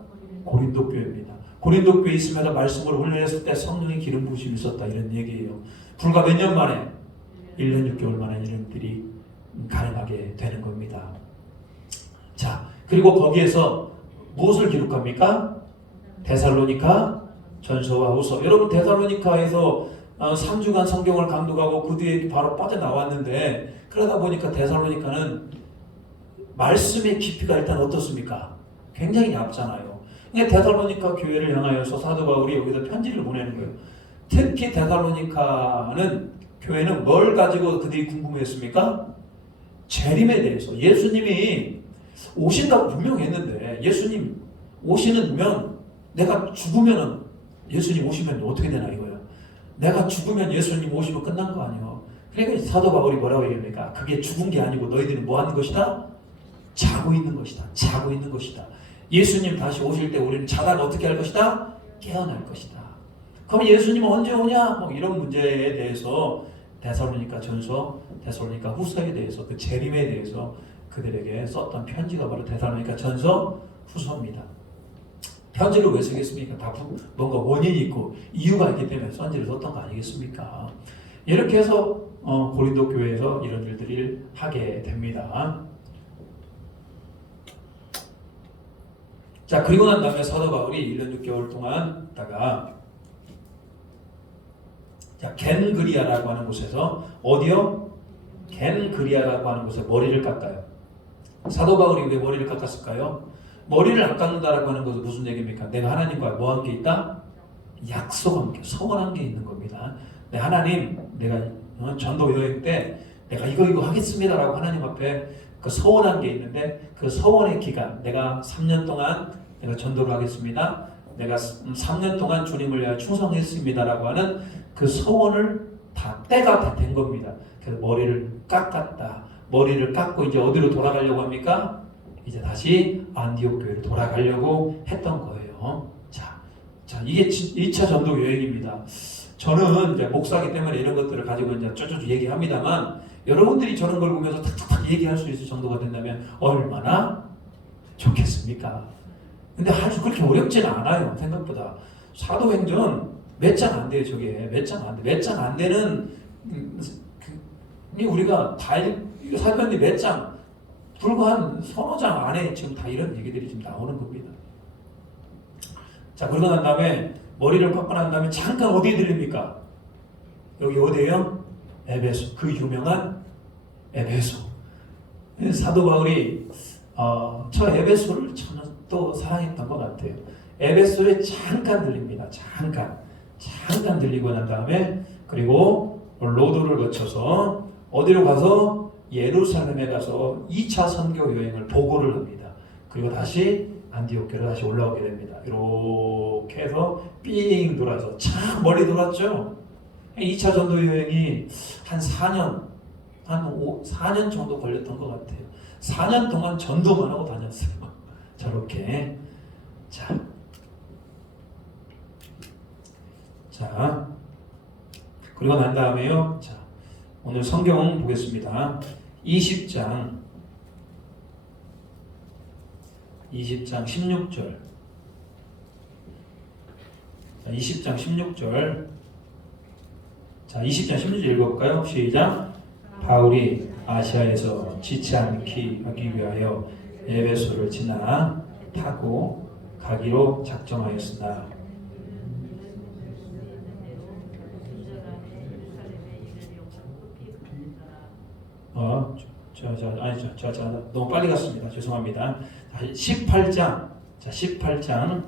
고린도 교회입니다. 고린도 교회에 있으면서 말씀을 훈련했을 때 성령의 기름 부으심이 있었다 이런 얘기예요. 불과 몇 년 만에 1년 6개월 만에 이런 일들이 가능하게 되는 겁니다. 자, 그리고 거기에서 무엇을 기록합니까? 데살로니가 전서와 후서. 여러분 데살로니카에서 3주간 성경을 강독하고 그 뒤에 바로 빠져나왔는데 그러다 보니까 데살로니카는 말씀의 깊이가 일단 어떻습니까? 굉장히 얇잖아요. 그러니까 데살로니카 교회를 향하여서 사도 바울이 여기서 편지를 보내는 거예요. 특히 데살로니카는 교회는 뭘 가지고 그들이 궁금했습니까? 재림에 대해서. 예수님이 오신다고 분명했는데 예수님 오시면 내가 죽으면 예수님 오시면 어떻게 되나 이거예요. 내가 죽으면 예수님 오시면 끝난 거 아니에요. 그러니까 사도 바울이 뭐라고 얘기합니까? 그게 죽은 게 아니고 너희들은 뭐 하는 것이다? 자고 있는 것이다. 자고 있는 것이다. 예수님 다시 오실 때 우리는 자다가 어떻게 할 것이다? 깨어날 것이다. 그럼 예수님은 언제 오냐? 이런 문제에 대해서 데살로니가 전서, 데살로니가 후서에 대해서 그 재림에 대해서 그들에게 썼던 편지가 바로 데살로니가 전서, 후서입니다. 편지를 왜 쓰겠습니까? 다 뭔가 원인이 있고 이유가 있기 때문에 편지를 썼던 거 아니겠습니까? 이렇게 해서 고린도 교회에서 이런 일들을 하게 됩니다. 자, 그리고 난 다음에 사도 바울이 1년 6개월 동안 있다가 겐그리아라고 하는 곳에서 어디요? 겐그리아라고 하는 곳에 머리를 깎아요. 사도 바울이 왜 머리를 깎았을까요? 머리를 안 깎는다라고 하는 것은 무슨 얘기입니까? 내가 하나님과 뭐 한 게 있다? 약속한 게, 서원한 게 있는 겁니다. 네, 하나님, 내가 전도 여행 때 내가 이거 하겠습니다라고 하나님 앞에 그 서원한 게 있는데 그 서원의 기간, 내가 3년 동안 내가 전도를 하겠습니다. 내가 3년 동안 주님을 위하여 충성했습니다라고 하는 그 서원을 다 때가 다 된 겁니다. 그래서 머리를 깎았다. 머리를 깎고 이제 어디로 돌아가려고 합니까? 이제 다시 안디옥 교회로 돌아가려고 했던 거예요. 자, 이게 2차 전도 여행입니다. 저는 이제 목사기 때문에 이런 것들을 가지고 이제 쭈쭈쭈 얘기합니다만 여러분들이 저런 걸 보면서 탁탁탁 얘기할 수 있을 정도가 된다면 얼마나 좋겠습니까? 근데 아주 그렇게 어렵지는 않아요. 생각보다. 사도행전 몇 장 안 돼요. 저게 몇 장 안 돼. 몇 장 안 되는 우리가 다 사도행전 몇 장 불과 한 서너 장 안에 지금 다 이런 얘기들이 지금 나오는 겁니다. 자, 그러고 난 다음에 머리를 깎고 난 다음에 잠깐 어디에 들립니까? 여기 어디예요? 에베소, 그 유명한 에베소. 사도 바울이 저 에베소를 저는 또 사랑했던 것 같아요. 에베소에 잠깐 들립니다. 잠깐 들리고 난 다음에 그리고 로도를 거쳐서 어디로 가서 예루살렘에 가서 2차 선교 여행을 보고를 합니다. 그리고 다시 안디옥교로 다시 올라오게 됩니다. 이렇게 해서 삥 돌아서 참 멀리 돌았죠. 2차 전도 여행이 한 4년 정도 걸렸던 것 같아요. 4년 동안 전도만 하고 다녔어요. 저렇게. 자, 그리고 난 다음에요. 자, 오늘 성경 보겠습니다. 20장 16절. 20장 16절. 자, 20장 16절 읽어볼까요? 시작. 바울이 아시아에서 지치 않기 하기 위하여 에베소를 지나 타고 가기로 작정하였으나 너무 빨리 갔습니다. 죄송합니다. 18장. 자, 18장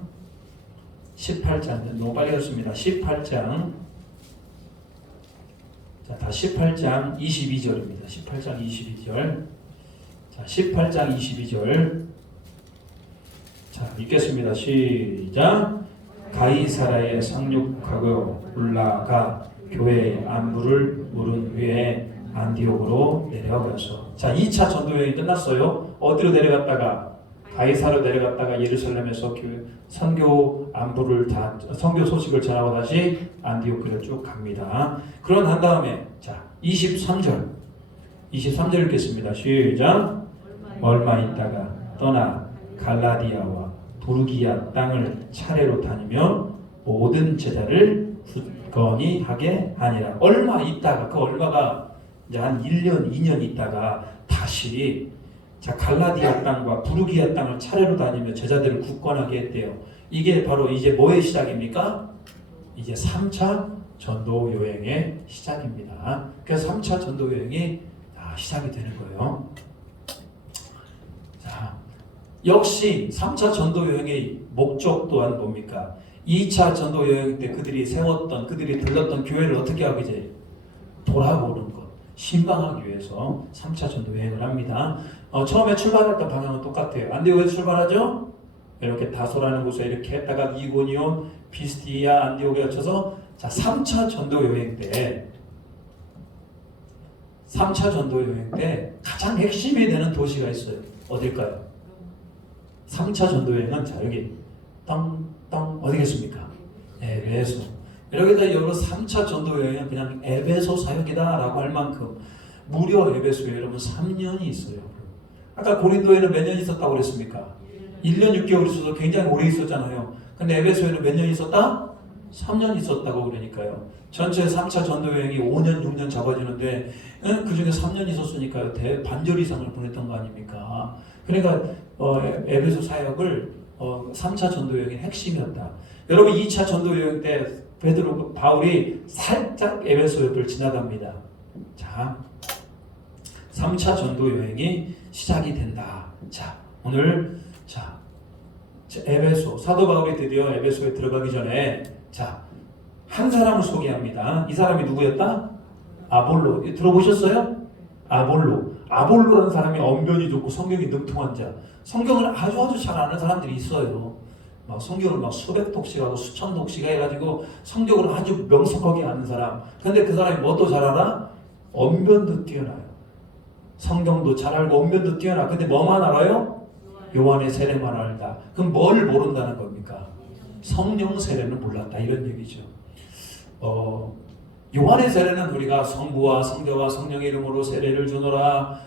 너무 빨리 갔습니다. 18장. 자, 다 18장 22절입니다. 18장 22절. 자, 18장 22절. 자, 읽겠습니다. 시작. 가이사라에 상륙하고 올라가 교회의 안부를 물은 후에 안디옥으로 내려가서. 자, 2차 전도여행이 끝났어요. 어디로 내려갔다가? 가이사로 내려갔다가 예루살렘에서 선교 안부를 다 선교 소식을 전하고 다시 안디옥으로 쭉 갑니다. 그러고 난 다음에 자, 23절 읽겠습니다. 시작. 얼마 있다가 떠나 갈라디아와 부르기아 땅을 차례로 다니며 모든 제자를 굳건히 하게 하니라. 얼마 있다가 그 얼마가 이제 한 1년, 2년 있다가 다시 자, 갈라디아 땅과 부르기아 땅을 차례로 다니며 제자들을 굳건하게 했대요. 이게 바로 이제 뭐의 시작입니까? 이제 3차 전도 여행의 시작입니다. 그래서 3차 전도 여행이 시작이 되는 거예요. 자, 역시 3차 전도 여행의 목적 또한 뭡니까? 2차 전도 여행 때 그들이 들렀던 교회를 어떻게 하기 이제 돌아보는 것, 신방하기 위해서 3차 전도 여행을 합니다. 처음에 출발했던 방향은 똑같아요. 안디옥에서 출발하죠? 이렇게 다소라는 곳에 이렇게 했다가 이고니온, 비스티아, 안디옥에 거쳐서 자, 3차 전도 여행 때 3차 전도 여행 때 가장 핵심이 되는 도시가 있어요. 어딜까요? 3차 전도 여행은 자, 여기 땅 어디겠습니까? 에베소. 이렇게 여러분 3차 전도 여행은 그냥 에베소 사역이다라고 할 만큼 무려 에베소에 여러분 3년이 있어요. 아까 고린도에는 몇 년 있었다고 그랬습니까? 1년 6개월 있어서 굉장히 오래 있었잖아요. 근데 에베소에는 몇 년 있었다? 3년 있었다고 그러니까요. 전체 3차 전도 여행이 5년, 6년 잡아지는데 그 중에 3년 있었으니까요. 반절 이상을 보냈던 거 아닙니까? 그러니까 에베소 사역을 3차 전도 여행의 핵심이었다. 여러분 2차 전도 여행 때 바울이 살짝 에베소를 지나갑니다. 자, 3차 전도 여행이 시작이 된다. 자, 오늘 에베소 사도 바울이 드디어 에베소에 들어가기 전에 한 사람을 소개합니다. 이 사람이 누구였다? 아볼로. 들어보셨어요? 아볼로라는 사람이 언변이 좋고 성경이 능통한 자. 성경을 아주 잘 아는 사람들이 있어요. 막 성경을 막 수백 독씩하고 수천 독씩 해가지고 성경을 아주 명석하게 아는 사람. 근데 그 사람이 뭐도 잘 알아? 언변도 뛰어나요. 성경도 잘 알고 언변도 뛰어나. 근데 뭐만 알아요? 요한의 세례만 알다. 그럼 뭘 모른다는 겁니까? 성령 세례는 몰랐다 이런 얘기죠. 요한의 세례는 우리가 성부와 성자와 성령의 이름으로 세례를 주노라.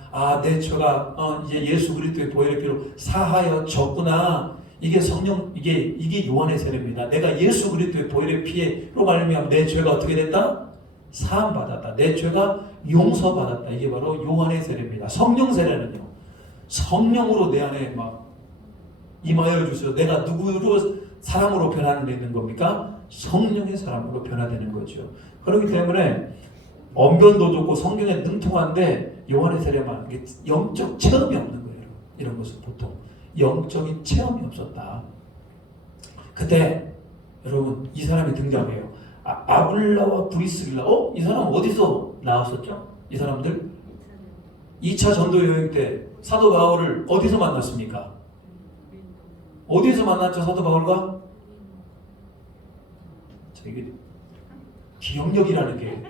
내 죄가 이제 예수 그리스도의 보혈의 피로 사하여졌구나. 이게 성령 이게 요한의 세례입니다. 내가 예수 그리스도의 보혈의 피로 말미암아 내 죄가 어떻게 됐다? 사함 받았다. 내 죄가 용서받았다. 이게 바로 요한의 세례입니다. 성령 세례는요. 성령으로 내 안에 막 임하여 주셔서 내가 누구로 사람으로 변화되는 겁니까? 성령의 사람으로 변화되는 거죠. 그렇기 때문에 언변도 좋고 성경에 능통한데 요한의 세례만 이게 영적 체험이 없는 거예요. 이런 것은 보통 영적인 체험이 없었다. 그때 여러분 이 사람이 등장해요. 아굴라와 브리스길라. 이 사람 어디서 나왔었죠? 이 사람들 2차 전도 여행 때 사도 바울을 어디서 만났습니까? 어디서 만났죠? 사도 바울과? 이게 기억력이라는 게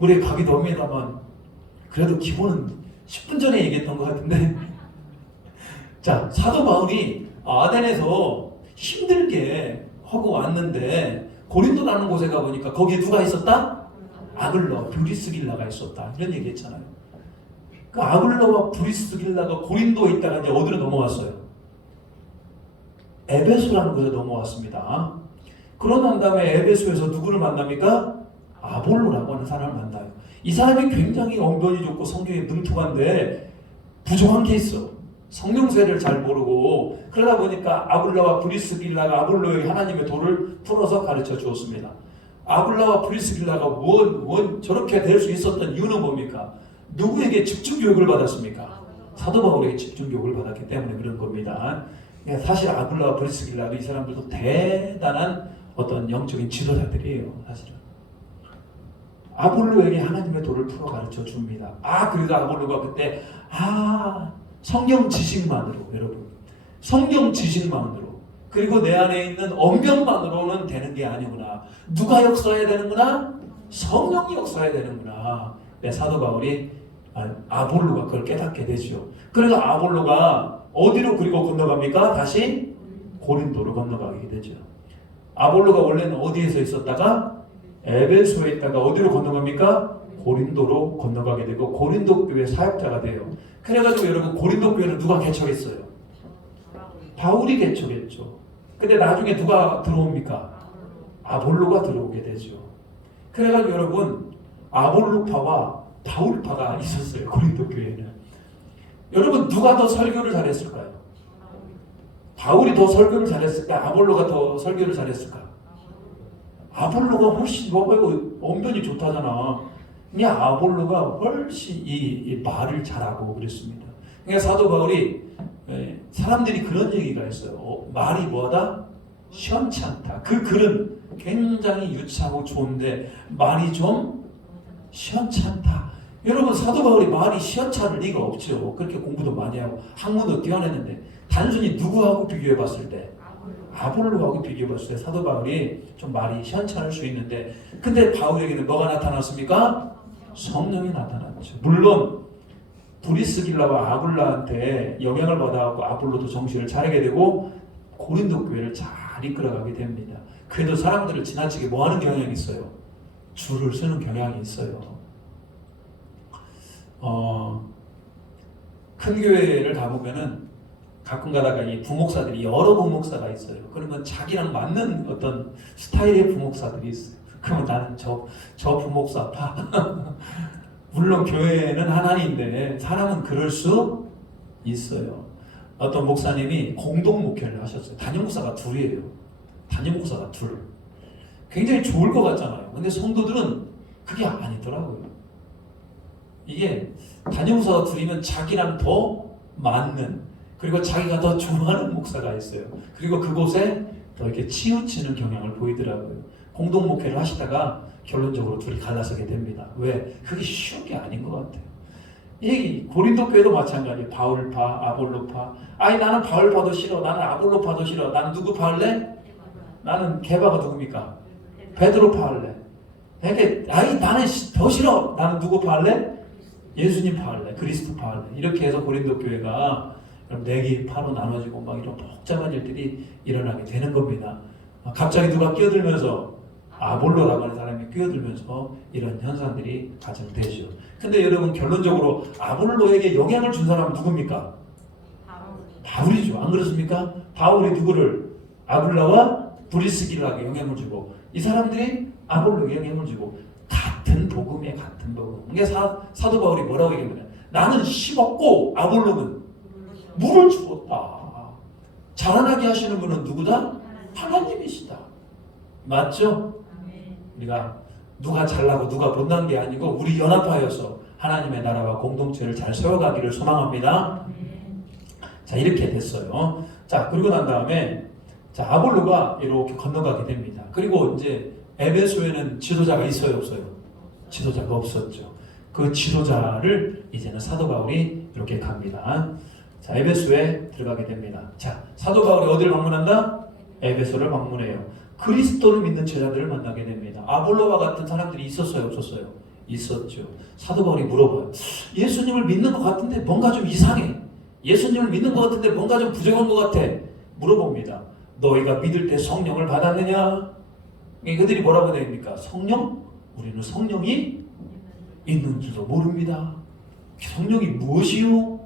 오래 가기도 합니다만 그래도 기본은 10분 전에 얘기했던 것 같은데 자, 사도 바울이 아덴에서 힘들게 하고 왔는데 고린도라는 곳에 가보니까 거기에 누가 있었다? 아글러, 브리스길라가 있었다. 이런 얘기 했잖아요. 그 아글러와 브리스길라가 고린도에 있다가 이제 어디로 넘어왔어요? 에베소라는 곳에 넘어왔습니다. 그러고 난 다음에 에베소에서 누구를 만납니까? 아볼로라고 하는 사람을 만나요. 이 사람이 굉장히 언변이 좋고 성경에 능통한데 부족한 게 있어. 성령세를 잘 모르고 그러다 보니까 아굴라와 브리스길라가 아볼로의 하나님의 도를 풀어서 가르쳐 주었습니다. 아굴라와 브리스길라가 원 저렇게 될 수 있었던 이유는 뭡니까? 누구에게 집중 교육을 받았습니까? 사도 바울에게 집중 교육을 받았기 때문에 그런 겁니다. 사실 아굴라와 브리스길라도 이 사람들도 대단한 어떤 영적인 지도자들이에요. 사실은 아볼로에게 하나님의 도를 풀어 가르쳐 줍니다. 그래도 아볼로가 그때 성경 지식만으로 여러분 성경 지식만으로 그리고 내 안에 있는 언변만으로는 되는 게 아니구나. 누가 역사해야 되는구나? 성령이 역사해야 되는구나. 사도 바울이 아볼로가 그걸 깨닫게 되죠. 그래서 아볼로가 어디로 그리고 건너갑니까? 다시 고린도로 건너가게 되죠. 아볼로가 원래는 어디에서 있었다가 에베소에 있다가 어디로 건너갑니까? 고린도로 건너가게 되고 고린도 교회 사역자가 돼요. 그래가지고 여러분 고린도 교회를 누가 개척했어요? 바울이 개척했죠. 근데 나중에 누가 들어옵니까? 아볼로가 들어오게 되죠. 그래가지고 여러분 아볼로파와 바울파가 있었어요. 고린도 교회는. 여러분 누가 더 설교를 잘했을까요? 바울이 더 설교를 잘했을까? 아볼로가 더 설교를 잘했을까? 아볼로가 훨씬 언변이 좋다잖아. 그냥 아볼로가 훨씬 이 말을 잘하고 그랬습니다. 그러니까 사도 바울이 사람들이 그런 얘기가 있어요. 말이 뭐하다? 시원찮다. 그 글은 굉장히 유치하고 좋은데 말이 좀 시원찮다. 여러분 사도 바울이 말이 시원찮을 리가 없죠. 그렇게 공부도 많이 하고 학문도 뛰어냈는데 단순히 누구하고 비교해 봤을 때 아볼로하고 비교해 봤을 때 사도 바울이 좀 말이 시원찮을 수 있는데 근데 바울에게는 뭐가 나타났습니까? 성령이 나타났죠. 물론 브리스길라와 아굴라한테 영향을 받아갖고 아볼로도 정신을 차리게 되고 고린도 교회를 잘 이끌어가게 됩니다. 그래도 사람들을 지나치게 뭐하는 경향이 있어요? 줄을 서는 경향이 있어요. 큰 교회를 가보면은 가끔 가다가 이 부목사들이 여러 부목사가 있어요. 그러면 자기랑 맞는 어떤 스타일의 부목사들이 있어요. 그러면 나는 저 부목사파. 물론 교회는 하나인데 사람은 그럴 수 있어요. 어떤 목사님이 공동 목회를 하셨어요. 담임 목사가 둘이에요. 담임 목사가 둘. 굉장히 좋을 것 같잖아요. 근데 성도들은 그게 아니더라고요. 이게 담임 목사가 둘이면 자기랑 더 맞는 그리고 자기가 더 좋아하는 목사가 있어요. 그리고 그곳에 더 이렇게 치우치는 경향을 보이더라고요. 공동 목회를 하시다가 결론적으로 둘이 갈라서게 됩니다. 왜? 그게 쉬운 게 아닌 것 같아요. 이 고린도 교회도 마찬가지예요. 바울파, 아볼로파. 나는 바울파도 싫어. 나는 아볼로파도 싫어. 나는 누구 파 할래? 나는 게바가 누굽니까? 베드로파 할래. 나는 더 싫어. 나는 누구 파 할래? 예수님 파 할래. 그리스도 파 할래. 이렇게 해서 고린도 교회가 4개 파로 나눠지고 막 이런 복잡한 일들이 일어나게 되는 겁니다. 갑자기 누가 끼어들면서 아볼로라고 하는 사람이 끼어들면서 이런 현상들이 가정되죠. 근데 여러분 결론적으로 아볼로에게 영향을 준 사람은 누굽니까? 바울이죠. 안 그렇습니까? 바울이 누구를? 아굴라와 브리스길라에게 영향을 주고 이 사람들이 아볼로에게 영향을 주고 같은 복음에 같은 복음. 그러니까 사도 바울이 뭐라고 얘기하냐면 나는 심었고 아볼로는 물을 주었다. 자라나게 하시는 분은 누구다? 하나님이시다. 맞죠? 우리가 누가 잘나고 누가 못난 게 아니고 우리 연합하여서 하나님의 나라와 공동체를 잘 세워가기를 소망합니다. 자, 이렇게 됐어요. 자, 그리고 난 다음에 자, 아볼로가 이렇게 건너가게 됩니다. 그리고 이제 에베소에는 지도자가 있어요, 없어요? 지도자가 없었죠. 그 지도자를 이제는 사도 바울이 이렇게 갑니다. 자, 에베소에 들어가게 됩니다. 자, 사도 바울이 어디를 방문한다? 에베소를 방문해요. 그리스도를 믿는 제자들을 만나게 됩니다. 아볼로와 같은 사람들이 있었어요, 없었어요? 있었죠. 사도 바울이 물어봐요. 예수님을 믿는 것 같은데 뭔가 좀 이상해. 예수님을 믿는 것 같은데 뭔가 좀 부족한 것 같아. 물어봅니다. 너희가 믿을 때 성령을 받았느냐? 그들이 뭐라고 됩니까? 성령? 우리는 성령이 있는 줄도 모릅니다. 성령이 무엇이요?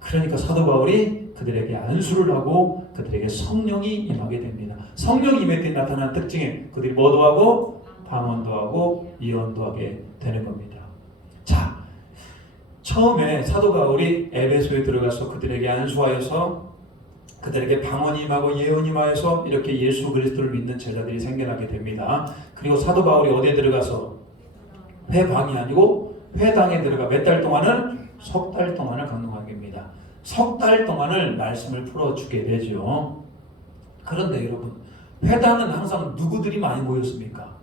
그러니까 사도 바울이 그들에게 안수를 하고 그들에게 성령이 임하게 됩니다. 성령이 임할 때 나타난 특징에 그들이 뭐도 하고 방언도 하고 예언도 하게 되는 겁니다. 자, 처음에 사도 바울이 에베소에 들어가서 그들에게 안수하여서 그들에게 방언이 임하고 예언이 임하여서 이렇게 예수 그리스도를 믿는 제자들이 생겨나게 됩니다. 그리고 사도 바울이 어디에 들어가서 회방이 아니고 회당에 들어가 몇 달 동안은 석 달 동안을 강론하게 됩니다. 석 달 동안을 말씀을 풀어주게 되죠. 그런데 여러분, 회당은 항상 누구들이 많이 모였습니까?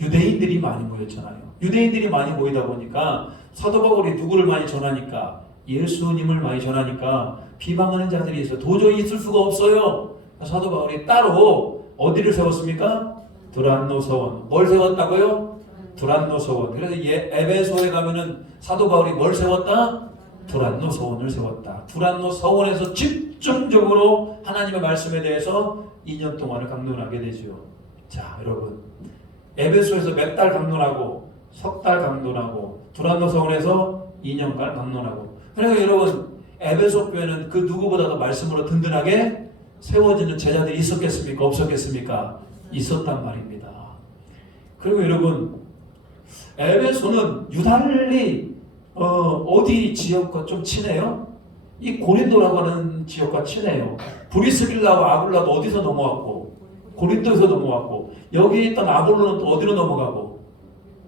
유대인들이 많이 모였잖아요. 유대인들이 많이 모이다 보니까 사도 바울이 누구를 많이 전하니까 예수님을 많이 전하니까 비방하는 자들이 있어요. 도저히 있을 수가 없어요. 사도 바울이 따로 어디를 세웠습니까? 두란노 서원. 뭘 세웠다고요? 두란노 서원. 그래서 에베소에 가면은 사도 바울이 뭘 세웠다? 두란노 서원을 세웠다. 두란노 서원에서 집중적으로 하나님의 말씀에 대해서 2년 동안을 강론하게 되죠. 자, 여러분, 에베소에서 몇 달 강론하고 석 달 강론하고 두란노 서원에서 2년간 강론하고. 그러니까 여러분, 에베소 교회는 그 누구보다도 말씀으로 든든하게 세워지는 제자들이 있었겠습니까? 없었겠습니까? 있었단 말입니다. 그리고 여러분, 에베소는 유달리 어디 지역과 좀 친해요? 이 고린도라고 하는 지역과 친해요. 브리스길라와 아굴라도 어디서 넘어왔고 고린도에서 넘어왔고 여기에 있던 아볼로는 또 어디로 넘어가고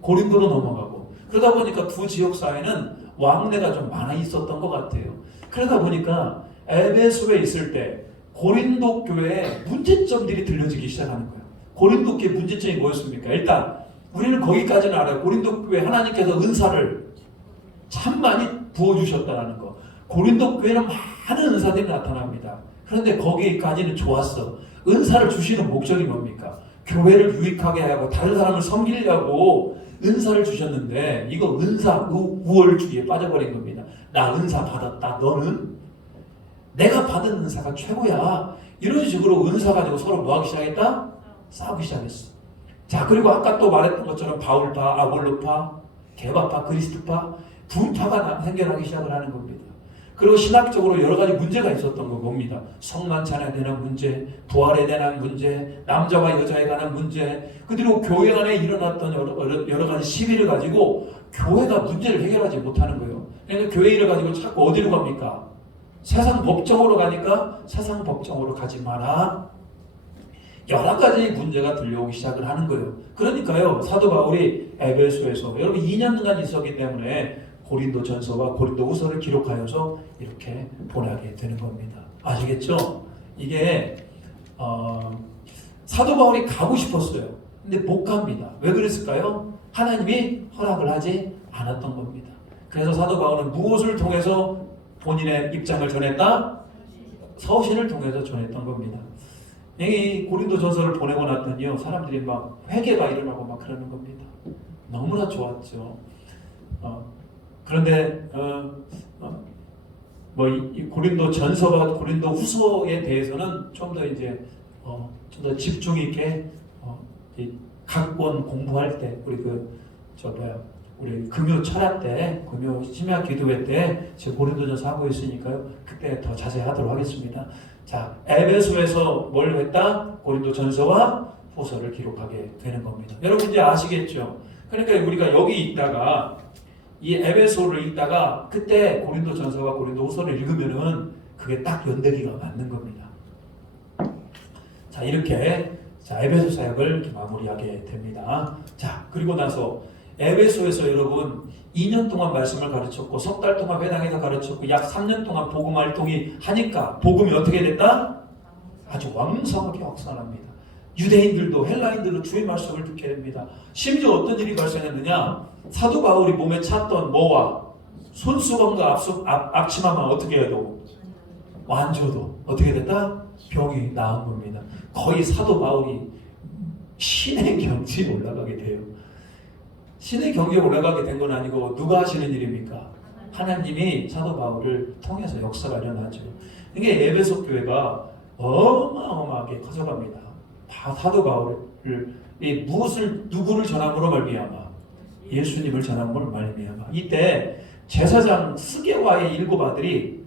고린도로 넘어가고 그러다 보니까 두 지역 사이에는 왕래가 좀 많아 있었던 것 같아요. 그러다 보니까 에베소에 있을 때 고린도 교회의 문제점들이 들려지기 시작하는 거예요. 고린도 교회 문제점이 뭐였습니까? 일단 우리는 거기까지는 알아요. 고린도 교회 하나님께서 은사를 참 많이 부어주셨다는 거. 고린도 교회는 많은 은사들이 나타납니다. 그런데 거기까지는 좋았어. 은사를 주시는 목적이 뭡니까? 교회를 유익하게 하고 다른 사람을 섬기려고 은사를 주셨는데 이거 은사 우월주의에 빠져버린 겁니다. 나 은사 받았다. 너는 내가 받은 은사가 최고야. 이런 식으로 은사 가지고 서로 뭐하기 시작했다? 싸우기 시작했어. 자, 그리고 아까 또 말했던 것처럼 바울파, 아볼로파, 게바파, 그리스도파 분파가 생겨나기 시작을 하는 겁니다. 그리고 신학적으로 여러 가지 문제가 있었던 거 봅니다. 성만찬에 대한 문제, 부활에 대한 문제, 남자와 여자에 관한 문제, 그리고 교회 안에 일어났던 여러 가지 시비를 가지고 교회가 문제를 해결하지 못하는 거예요. 그러니까 교회 일을 가지고 자꾸 어디로 갑니까? 세상 법정으로 가니까 세상 법정으로 가지 마라. 여러 가지 문제가 들려오기 시작을 하는 거예요. 그러니까요, 사도 바울이 에베소에서 여러분 2년간 있었기 때문에 고린도 전서와 고린도 후서를 기록하여서 이렇게 보내게 되는 겁니다. 아시겠죠? 이게 사도 바울이 가고 싶었어요. 근데 못 갑니다. 왜 그랬을까요? 하나님이 허락을 하지 않았던 겁니다. 그래서 사도 바울은 무엇을 통해서 본인의 입장을 전했다? 서신을 통해서 전했던 겁니다. 이 고린도 전서를 보내고 났더니요, 사람들이 막 회개가 일어나고 막 그러는 겁니다. 너무나 좋았죠. 그런데 이 고린도 전서와 고린도 후서에 대해서는 좀 더 이제 좀 더 집중 있게 각권 공부할 때 우리 금요 철학 때 금요 심야 기도회 때 제 고린도전서 하고 있으니까요. 그때 더 자세히 하도록 하겠습니다. 자, 에베소에서 뭘 했다? 고린도 전서와 후서를 기록하게 되는 겁니다. 여러분 이제 아시겠죠? 그러니까 우리가 여기 있다가 이 에베소를 읽다가 그때 고린도 전서와 고린도 후서를 읽으면은 그게 딱 연대기가 맞는 겁니다. 자, 이렇게 자, 에베소 사역을 이렇게 마무리하게 됩니다. 자, 그리고 나서 에베소에서 여러분 2년 동안 말씀을 가르쳤고 석 달 동안 회당에서 가르쳤고 약 3년 동안 복음 활동이 하니까 복음이 어떻게 됐다? 아주 왕성하게 확산합니다. 유대인들도 헬라인들도 주의 말씀을 듣게 됩니다. 심지어 어떤 일이 발생했느냐? 사도 바울이 몸에 찼던 뭐와 손수건과 앞치마만 어떻게 해도 만져도 어떻게 됐다? 병이 나은 겁니다. 거의 사도 바울이 신의 경지에 올라가게 돼요. 신의 경지에 올라가게 된 건 아니고 누가 하시는 일입니까? 하나님이 사도 바울을 통해서 역사가 일어나죠. 이게 에베소 교회가 어마어마하게 커져갑니다. 사도 바울을 무엇을 누구를 전함으로 말미암아 예수님을 예수님을 말미암아 이때 제사장 스게와의 7 아들이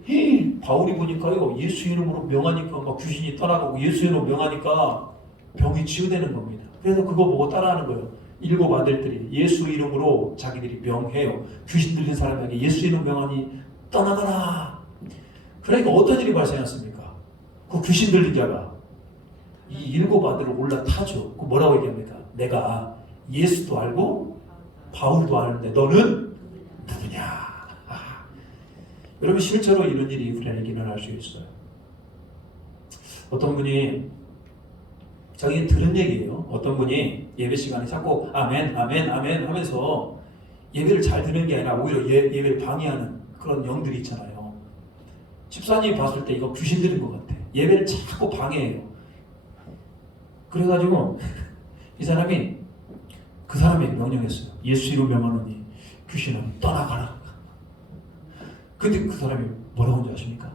바울이 보니까요 예수 이름으로 명하니까 막 귀신이 떠나가고 예수 이름으로 명하니까 병이 치유되는 겁니다. 그래서 그거 보고 따라하는 거예요. 7 아들들이 예수 이름으로 자기들이 명해요. 귀신 들린 사람에게 예수 이름 명하니 떠나가라. 그러니까 어떤 일이 발생했습니까? 그 귀신 들린 자가 이 7 아들을 올라타죠. 그 뭐라고 얘기합니까? 내가 예수도 알고 바울도 아는데 너는 누구냐? 여러분 실제로 이런 일이 우리에게 일어날 수 있어요. 어떤 분이 자기 들은 얘기예요. 어떤 분이 예배 시간에 자꾸 아멘 아멘 아멘 하면서 예배를 잘 듣는 게 아니라 오히려 예배를 방해하는 그런 영들이 있잖아요. 집사님이 봤을 때 이거 귀신 들린 것 같아. 예배를 자꾸 방해해요. 그래가지고 이 사람이 그 사람에게 명령했어요. 예수 이름 명하노니 귀신은 떠나가라. 근데 그 사람이 뭐라고 하는지 아십니까?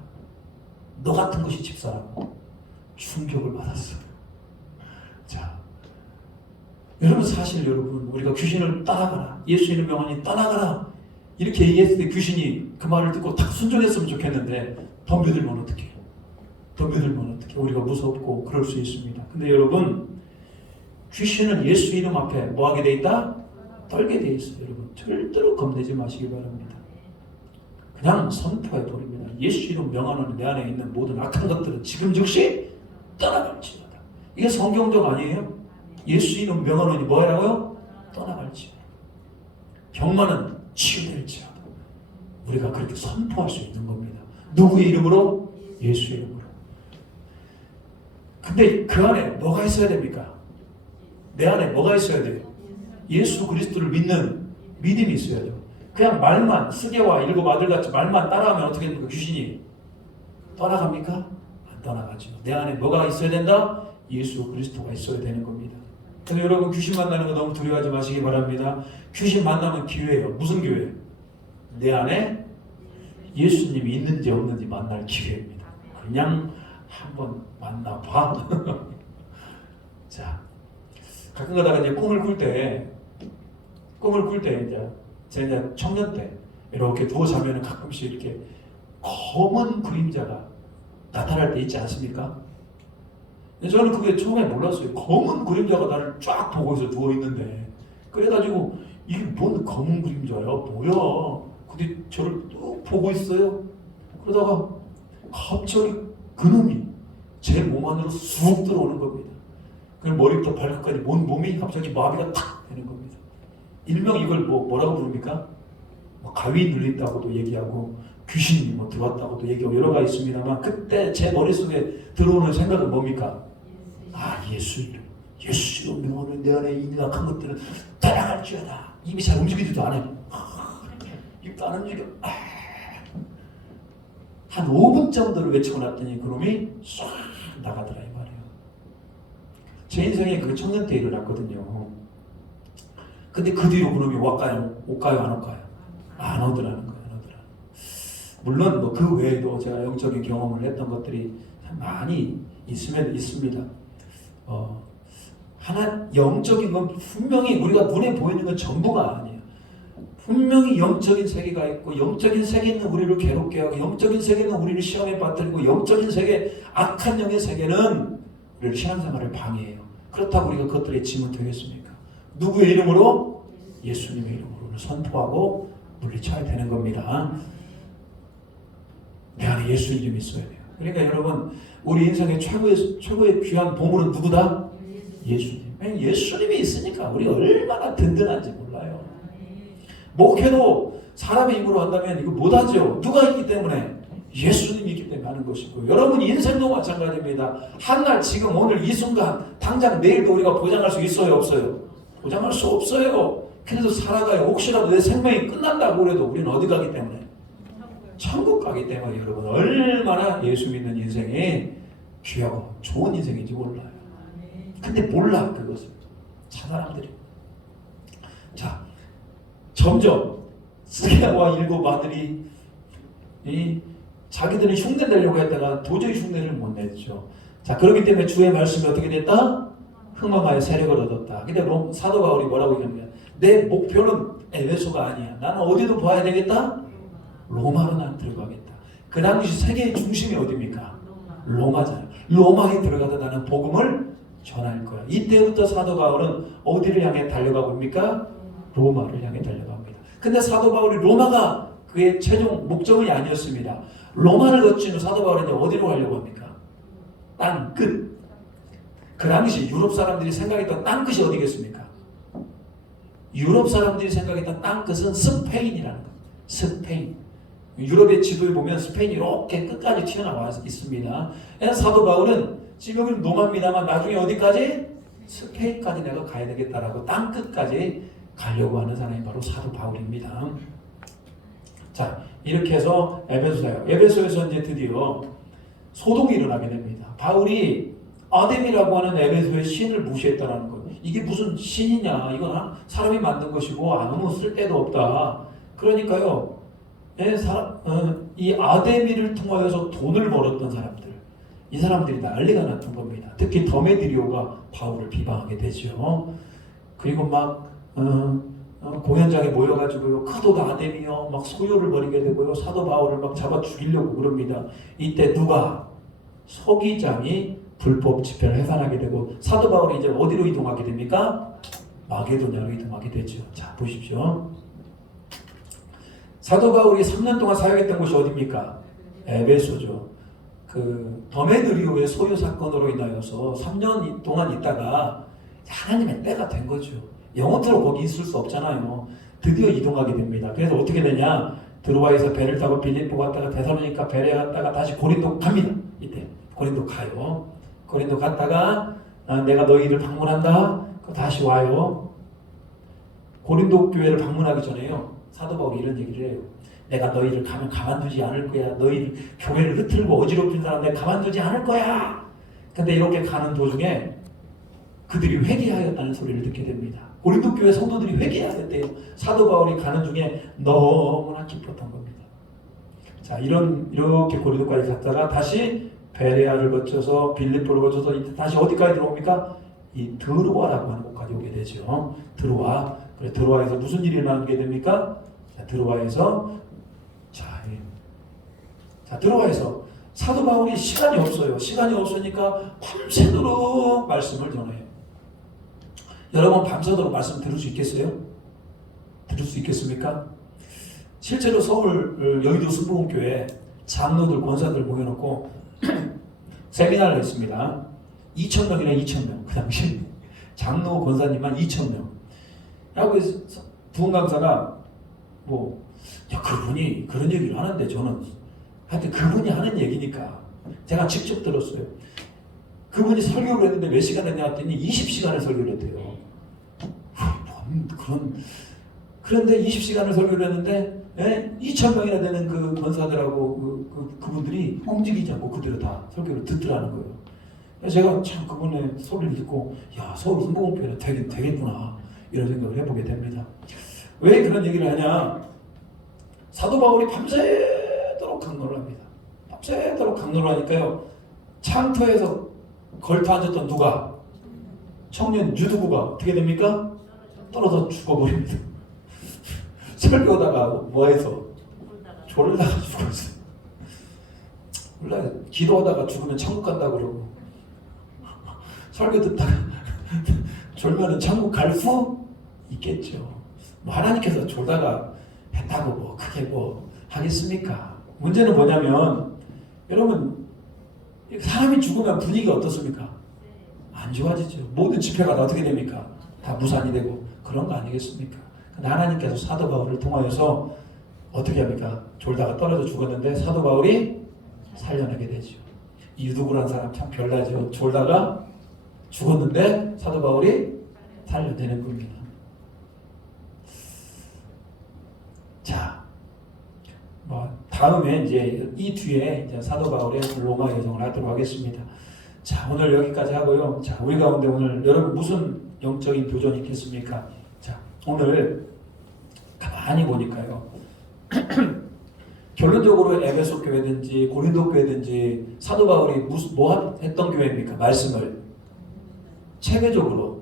너 같은 것이 집사라고 충격을 받았어요. 자, 여러분 사실 여러분 우리가 귀신을 떠나가라 예수 이름 명하니 떠나가라 이렇게 얘기했을 때 귀신이 그 말을 듣고 딱 순종했으면 좋겠는데 덤벼들면 어떡해? 덤벼들면 어떡해? 우리가 무섭고 그럴 수 있습니다. 근데 여러분 귀신은 예수 이름 앞에 뭐하게 돼 있다? 떨게 돼 있어요. 여러분 절대로 겁내지 마시기 바랍니다. 그냥 선포해 버립니다. 예수 이름 명하노니 내 안에 있는 모든 악한 것들은 지금 즉시 떠나갈지어다. 이게 성경적 아니에요? 예수 이름 명하노니 뭐라고요? 떠나갈지어다. 병만은 치유될지어다. 우리가 그렇게 선포할 수 있는 겁니다. 누구의 이름으로? 예수 이름으로. 근데 그 안에 뭐가 있어야 됩니까? 내 안에 뭐가 있어야 돼요? 예수 그리스도를 믿는 믿음이 있어야 돼요. 그냥 말만 스게와 7 아들같이 말만 따라하면 어떻게 됩니까? 귀신이 떠나갑니까? 안 떠나가죠. 내 안에 뭐가 있어야 된다? 예수 그리스도가 있어야 되는 겁니다. 그래서 여러분 귀신 만나는 거 너무 두려워하지 마시기 바랍니다. 귀신 만나면 기회예요. 무슨 기회? 내 안에 예수님이 있는지 없는지 만날 기회입니다. 그냥 한번 만나봐. 자, 가끔 가다가 이제 꿈을 꿀 때 이제 제가 청년 때 이렇게 누워 자면은 가끔씩 이렇게 검은 그림자가 나타날 때 있지 않습니까? 저는 그게 처음에 몰랐어요. 검은 그림자가 나를 쫙 보고 있어 누워 있는데 그래가지고 이게 뭔 검은 그림자야? 뭐야? 근데 저를 뚝 보고 있어요. 그러다가 갑자기 그놈이 제 몸 안으로 쑥 들어오는 겁니다. 그럼 머리부터 발끝까지 온 몸이 갑자기 마비가 탁 되는 겁니다. 일명 이걸 뭐라고 부릅니까? 가위 눌린다고도 얘기하고 귀신이 들어왔다고도 얘기하고 여러 가지 있습니다만 그때 제 머릿속에 들어오는 생각은 뭡니까? 예수 이름 명하는 내 안에 있는 악한 것들은 떠나갈지어다. 입이 잘 움직이지도 않아요. 입도 안 움직여. 한 5분 정도를 외쳐놨더니 그놈이 싹 나가더라 이 말이에요. 제 인생에 그 청년 때 일어났거든요. 근데 그 뒤로 그놈이 올까요 안 올까요? 안 오더라는 거예요. 물론 그 외에도 제가 영적인 경험을 했던 것들이 많이 있습니다. 하나 영적인 건 분명히 우리가 눈에 보이는 건 전부가 아니에요. 분명히 영적인 세계가 있고 영적인 세계는 우리를 괴롭게 하고 영적인 세계는 우리를 시험에 빠뜨리고 영적인 세계 악한 영의 세계는 우리를 신앙생활을 방해해요. 그렇다고 우리가 그것들에 지면 되겠습니까? 누구의 이름으로? 예수님의 이름으로 선포하고 물리쳐야 되는 겁니다. 내 안에 예수 이름이 있어야 돼요. 그러니까 여러분 우리 인생의 최고의 귀한 보물은 누구다? 예수님. 예수님이 있으니까 우리 얼마나 든든한지 몰라요. 목회도 사람의 힘으로 한다면 이거 못하죠. 누가 있기 때문에? 예수님이 있기 때문에 하는 것이고, 여러분 인생도 마찬가지입니다. 한날 지금 오늘 이 순간 당장 내일도 우리가 보장할 수 있어요 없어요? 보장할 수 없어요. 그래서 살아가요. 혹시라도 내 생명이 끝난다고 그래도 우리는 어디 가기 때문에? 천국 가기 때문에 여러분 얼마나 예수 믿는 인생이 귀하고 좋은 인생인지 몰라요. 근데 몰라 그것을 사람들이. 자, 점점 스게와 일곱 아들이 자기들이 흉내 내려고 했다가 도저히 흉내를 못 냈죠. 자, 그렇기 때문에 주의 말씀이 어떻게 됐다? 흥망하여 세력을 얻었다. 근데 사도 바울이 뭐라고 얘기하냐? 내 목표는 에베소가 아니야. 나는 어디도 봐야 되겠다? 로마로 난 들어가겠다. 그 당시 세계의 중심이 어디입니까? 로마잖아요. 로마에 들어가서 나는 복음을 전할 거야. 이때부터 사도 바울은 어디를 향해 달려가고 있습니까? 로마를 향해 달려갑니다. 근데 사도 바울이 로마가 그의 최종 목적이 아니었습니다. 로마를 거친 후 사도 바울이 이제 어디로 가려고 합니까? 땅 끝. 그 당시 유럽 사람들이 생각했던 땅 끝이 어디겠습니까? 유럽 사람들이 생각했던 땅 끝은 스페인이라는 겁니다. 스페인. 유럽의 지도에 보면 스페인이 이렇게 끝까지 튀어나와 있습니다. 사도 바울은 지금은 로마입니다만 나중에 어디까지? 스페인까지 내가 가야 되겠다라고 땅 끝까지 가려고 하는 사람이 바로 사도 바울입니다. 자, 이렇게 해서 에베소에서 이제 드디어 소동이 일어나게 됩니다. 바울이 아뎀이라고 하는 에베소의 신을 무시했다는 거예요. 이게 무슨 신이냐? 이건 사람이 만든 것이고 아무 쓸데도 없다. 그러니까요, 이 아데미를 통하여서 돈을 벌었던 사람들, 이 사람들이 난리가 났던 겁니다. 특히 더메드리오가 바울을 비방하게 되죠. 그리고 막 공연장에 모여가지고요, 크도 아데미요 막 소요를 벌이게 되고요, 사도 바울을 막 잡아 죽이려고 그럽니다. 이때 누가? 서기장이 불법 집회를 해산하게 되고 사도 바울이 이제 어디로 이동하게 됩니까? 마게도냐로 이동하게 되죠. 자, 보십시오. 사도 바울이 3년 동안 사역했던 곳이 어디입니까? 에베소죠. 그 더메드리오의 소유 사건으로 인하여서 3년 동안 있다가 하나님의 때가 된 거죠. 영원토록 거기 있을 수 없잖아요. 드디어 이동하게 됩니다. 그래서 어떻게 되냐? 드로아에서 배를 타고 빌립보 갔다가 데살로니가 베레 갔다가 다시 고린도 갑니다. 이때 고린도 가요. 고린도 갔다가 내가 너희를 방문한다. 다시 와요. 고린도 교회를 방문하기 전에요, 사도 바울이 이런 얘기를 해요. 내가 너희를 가만두지 않을 거야. 너희를 교회를 흐트르고 어지럽힌 사람 내가 가만두지 않을 거야. 근데 이렇게 가는 도중에 그들이 회개하였다는 소리를 듣게 됩니다. 고린도 교회 성도들이 회개하였대요. 사도 바울이 가는 중에 너무나 기뻤던 겁니다. 자, 이렇게 고린도까지 갔다가 다시 베레아를 거쳐서 빌립보를 거쳐서 다시 어디까지 들어옵니까? 이 드로아라고 하는 곳까지 오게 되죠. 드로아. 그래, 드로아에서 무슨 일이 일어나게 됩니까? 자, 드로아에서 드로아에서 사도 바울이 시간이 없어요. 시간이 없으니까 밤새도록 말씀을 전해요. 여러분 밤새도록 말씀 들을 수 있겠어요? 들을 수 있겠습니까? 실제로 서울 여의도 순복음교회 장로들 권사들 모여놓고 세미나를 했습니다. 2,000명이나 2,000명. 그 당시 장로 권사님만 2,000명. 라고 해서 부흥 강사가 그분이 그런 얘기를 하는데 저는 하여튼 그분이 하는 얘기니까 제가 직접 들었어요. 그분이 설교를 했는데 몇 시간 했냐 했더니 20시간을 설교를 했대요. 그런데 20시간을 설교를 했는데 2,000명이나 되는 그 권사들하고 그분들이 움직이지 않고 그대로 다 설교를 듣더라는 거예요. 그래서 제가 참 그분의 소리를 듣고 서울 순복음교회는 되겠구나 이런 생각을 해보게 됩니다. 왜 그런 얘기를 하냐? 사도 바울이 밤새도록 강론을 합니다. 밤새도록 강론을 하니까요, 창터에서 걸터 앉았던 누가? 청년 유두부가 어떻게 됩니까? 떨어져 죽어버립니다. 설교하다가 뭐해서? 졸다가 죽었어요. 몰라요. 기도하다가 죽으면 천국 간다고 그러고 설교 듣다가 졸면은 천국 갈 수 있겠죠. 하나님께서 졸다가 했다고 크게 하겠습니까? 문제는 뭐냐면 여러분, 사람이 죽으면 분위기가 어떻습니까? 안 좋아지죠. 모든 집회가 다 어떻게 됩니까? 다 무산이 되고 그런 거 아니겠습니까? 근데 하나님께서 사도 바울을 통하여서 어떻게 합니까? 졸다가 떨어져 죽었는데 사도 바울이 살려내게 되죠. 이 유두구라는 사람 참 별나죠. 졸다가 죽었는데 사도 바울이 살려내는 겁니다. 자, 다음에 이제 이 뒤에 이제 사도 바울의 로마 여정을 하도록 하겠습니다. 자, 오늘 여기까지 하고요. 자, 우리 가운데 오늘 여러분 무슨 영적인 도전이 있겠습니까? 자, 오늘 가만히 보니까요. 결론적으로 에베소 교회든지 고린도 교회든지 사도 바울이 뭐 했던 교회입니까? 말씀을 체계적으로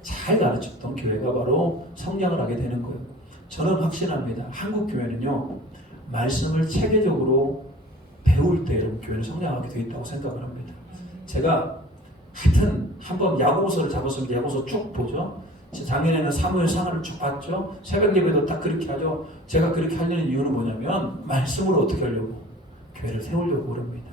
잘 가르쳤던 교회가 바로 성장을 하게 되는 거예요. 저는 확신합니다. 한국 교회는요, 말씀을 체계적으로 배울 때 여러분 교회는 성장하게 되어 있다고 생각을 합니다. 제가 하여튼 한번 야고보서를 잡았으면 야고보서 쭉 보죠. 작년에는 사무엘상을 쭉 봤죠. 새벽 예배도 딱 그렇게 하죠. 제가 그렇게 하려는 이유는 뭐냐면 말씀으로 어떻게 하려고? 교회를 세우려고 그럽니다.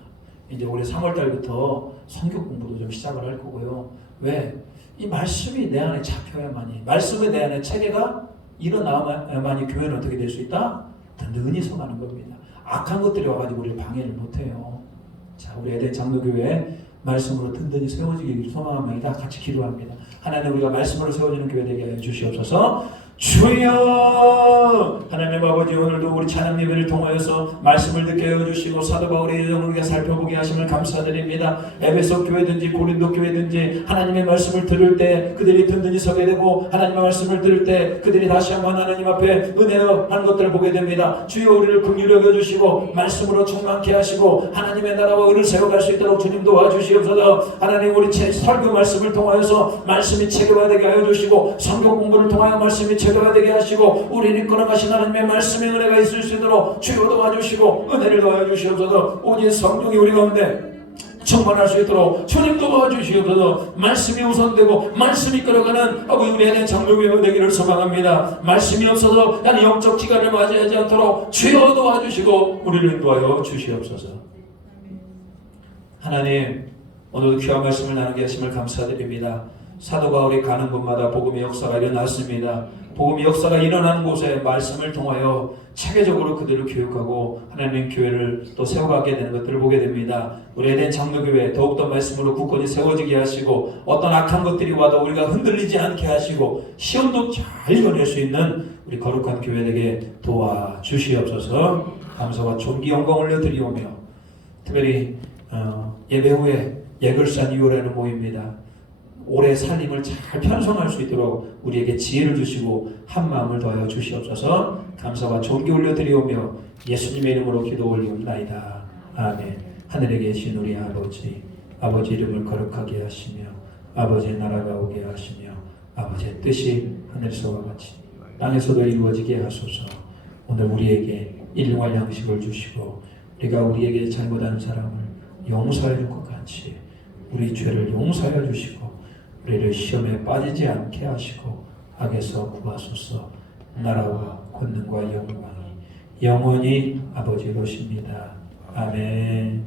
이제 올해 3월달부터 성경 공부도 좀 시작을 할 거고요. 왜? 이 말씀이 내 안에 잡혀야만이, 말씀이 내 안에 체계가 일어나야만이 교회는 어떻게 될 수 있다? 든든히 서가는 겁니다. 악한 것들이 와가지고 우리를 방해를 못해요. 자, 우리 에덴 장로교회 말씀으로 든든히 세워지기를 소망합니다. 같이 기도합니다. 하나님, 우리가 말씀으로 세워지는 교회 되게 해 주시옵소서. 주여, 하나님 아버지, 오늘도 우리 찬양 예배를 통하여서 말씀을 듣게 해주시고 사도 바울의 여정을 우리가 살펴보게 하심을 감사드립니다. 에베소 교회든지 고린도 교회든지 하나님의 말씀을 들을 때 그들이 든든히 서게 되고, 하나님의 말씀을 들을 때 그들이 다시 한번 하나님 앞에 은혜한 것들을 보게 됩니다. 주여, 우리를 긍휼히 여겨주시고 말씀으로 충만케 하시고 하나님의 나라와 의를 세워갈 수 있도록 주님 도와주시옵소서. 하나님, 우리 설교 말씀을 통하여서 말씀이 체계화되게 하여 주시고, 성경 공부를 통하여 말씀이 체계화 되게 하시고, 우리는 걸어가신 하나님의 말씀의 은혜가 있을 수 있도록 주여 도와주시고 은혜를 도와주시옵소서. 오직 성령이 우리 가운데 충만할 수 있도록 주님 도와주시옵소서. 말씀이 우선되고 말씀이 끌어가는 아버지 우리 에덴 장로교회 되기를 소망합니다. 말씀이 없어서 나는 영적 기간을 맞이하지 않도록 주여 도와주시고 우리를 인도하여 주시옵소서. 하나님, 오늘도 귀한 말씀을 나누게 하심을 감사드립니다. 사도 바울이 가는 곳마다 복음의 역사가 일어났습니다. 복음의 역사가 일어나는 곳에 말씀을 통하여 체계적으로 그들을 교육하고 하나님 교회를 또 세워가게 되는 것들을 보게 됩니다. 우리 에덴 장로교회 더욱더 말씀으로 굳건히 세워지게 하시고, 어떤 악한 것들이 와도 우리가 흔들리지 않게 하시고 시험도 잘 이겨낼 수 있는 우리 거룩한 교회 되게 도와주시옵소서. 감사와 존귀 영광을 올려드리오며, 특별히 예배 후에 예글산 2월에는 모입니다. 올해 살림을 잘 편성할 수 있도록 우리에게 지혜를 주시고 한 마음을 더하여 주시옵소서. 감사와 존귀 올려드리오며 예수님의 이름으로 기도 올리옵나이다. 아멘. 하늘에 계신 우리 아버지, 아버지 이름을 거룩하게 하시며 아버지의 나라가 오게 하시며 아버지의 뜻이 하늘에서와 같이 땅에서도 이루어지게 하소서. 오늘 우리에게 일용할 양식을 주시고, 우리가 우리에게 잘못한 사람을 용서해 줄 것 같이 우리 죄를 용서해 주시고, 우리를 시험에 빠지지 않게 하시고 악에서 구하소서. 나라와 권능과 영광이 영원히 아버지로십니다. 아멘.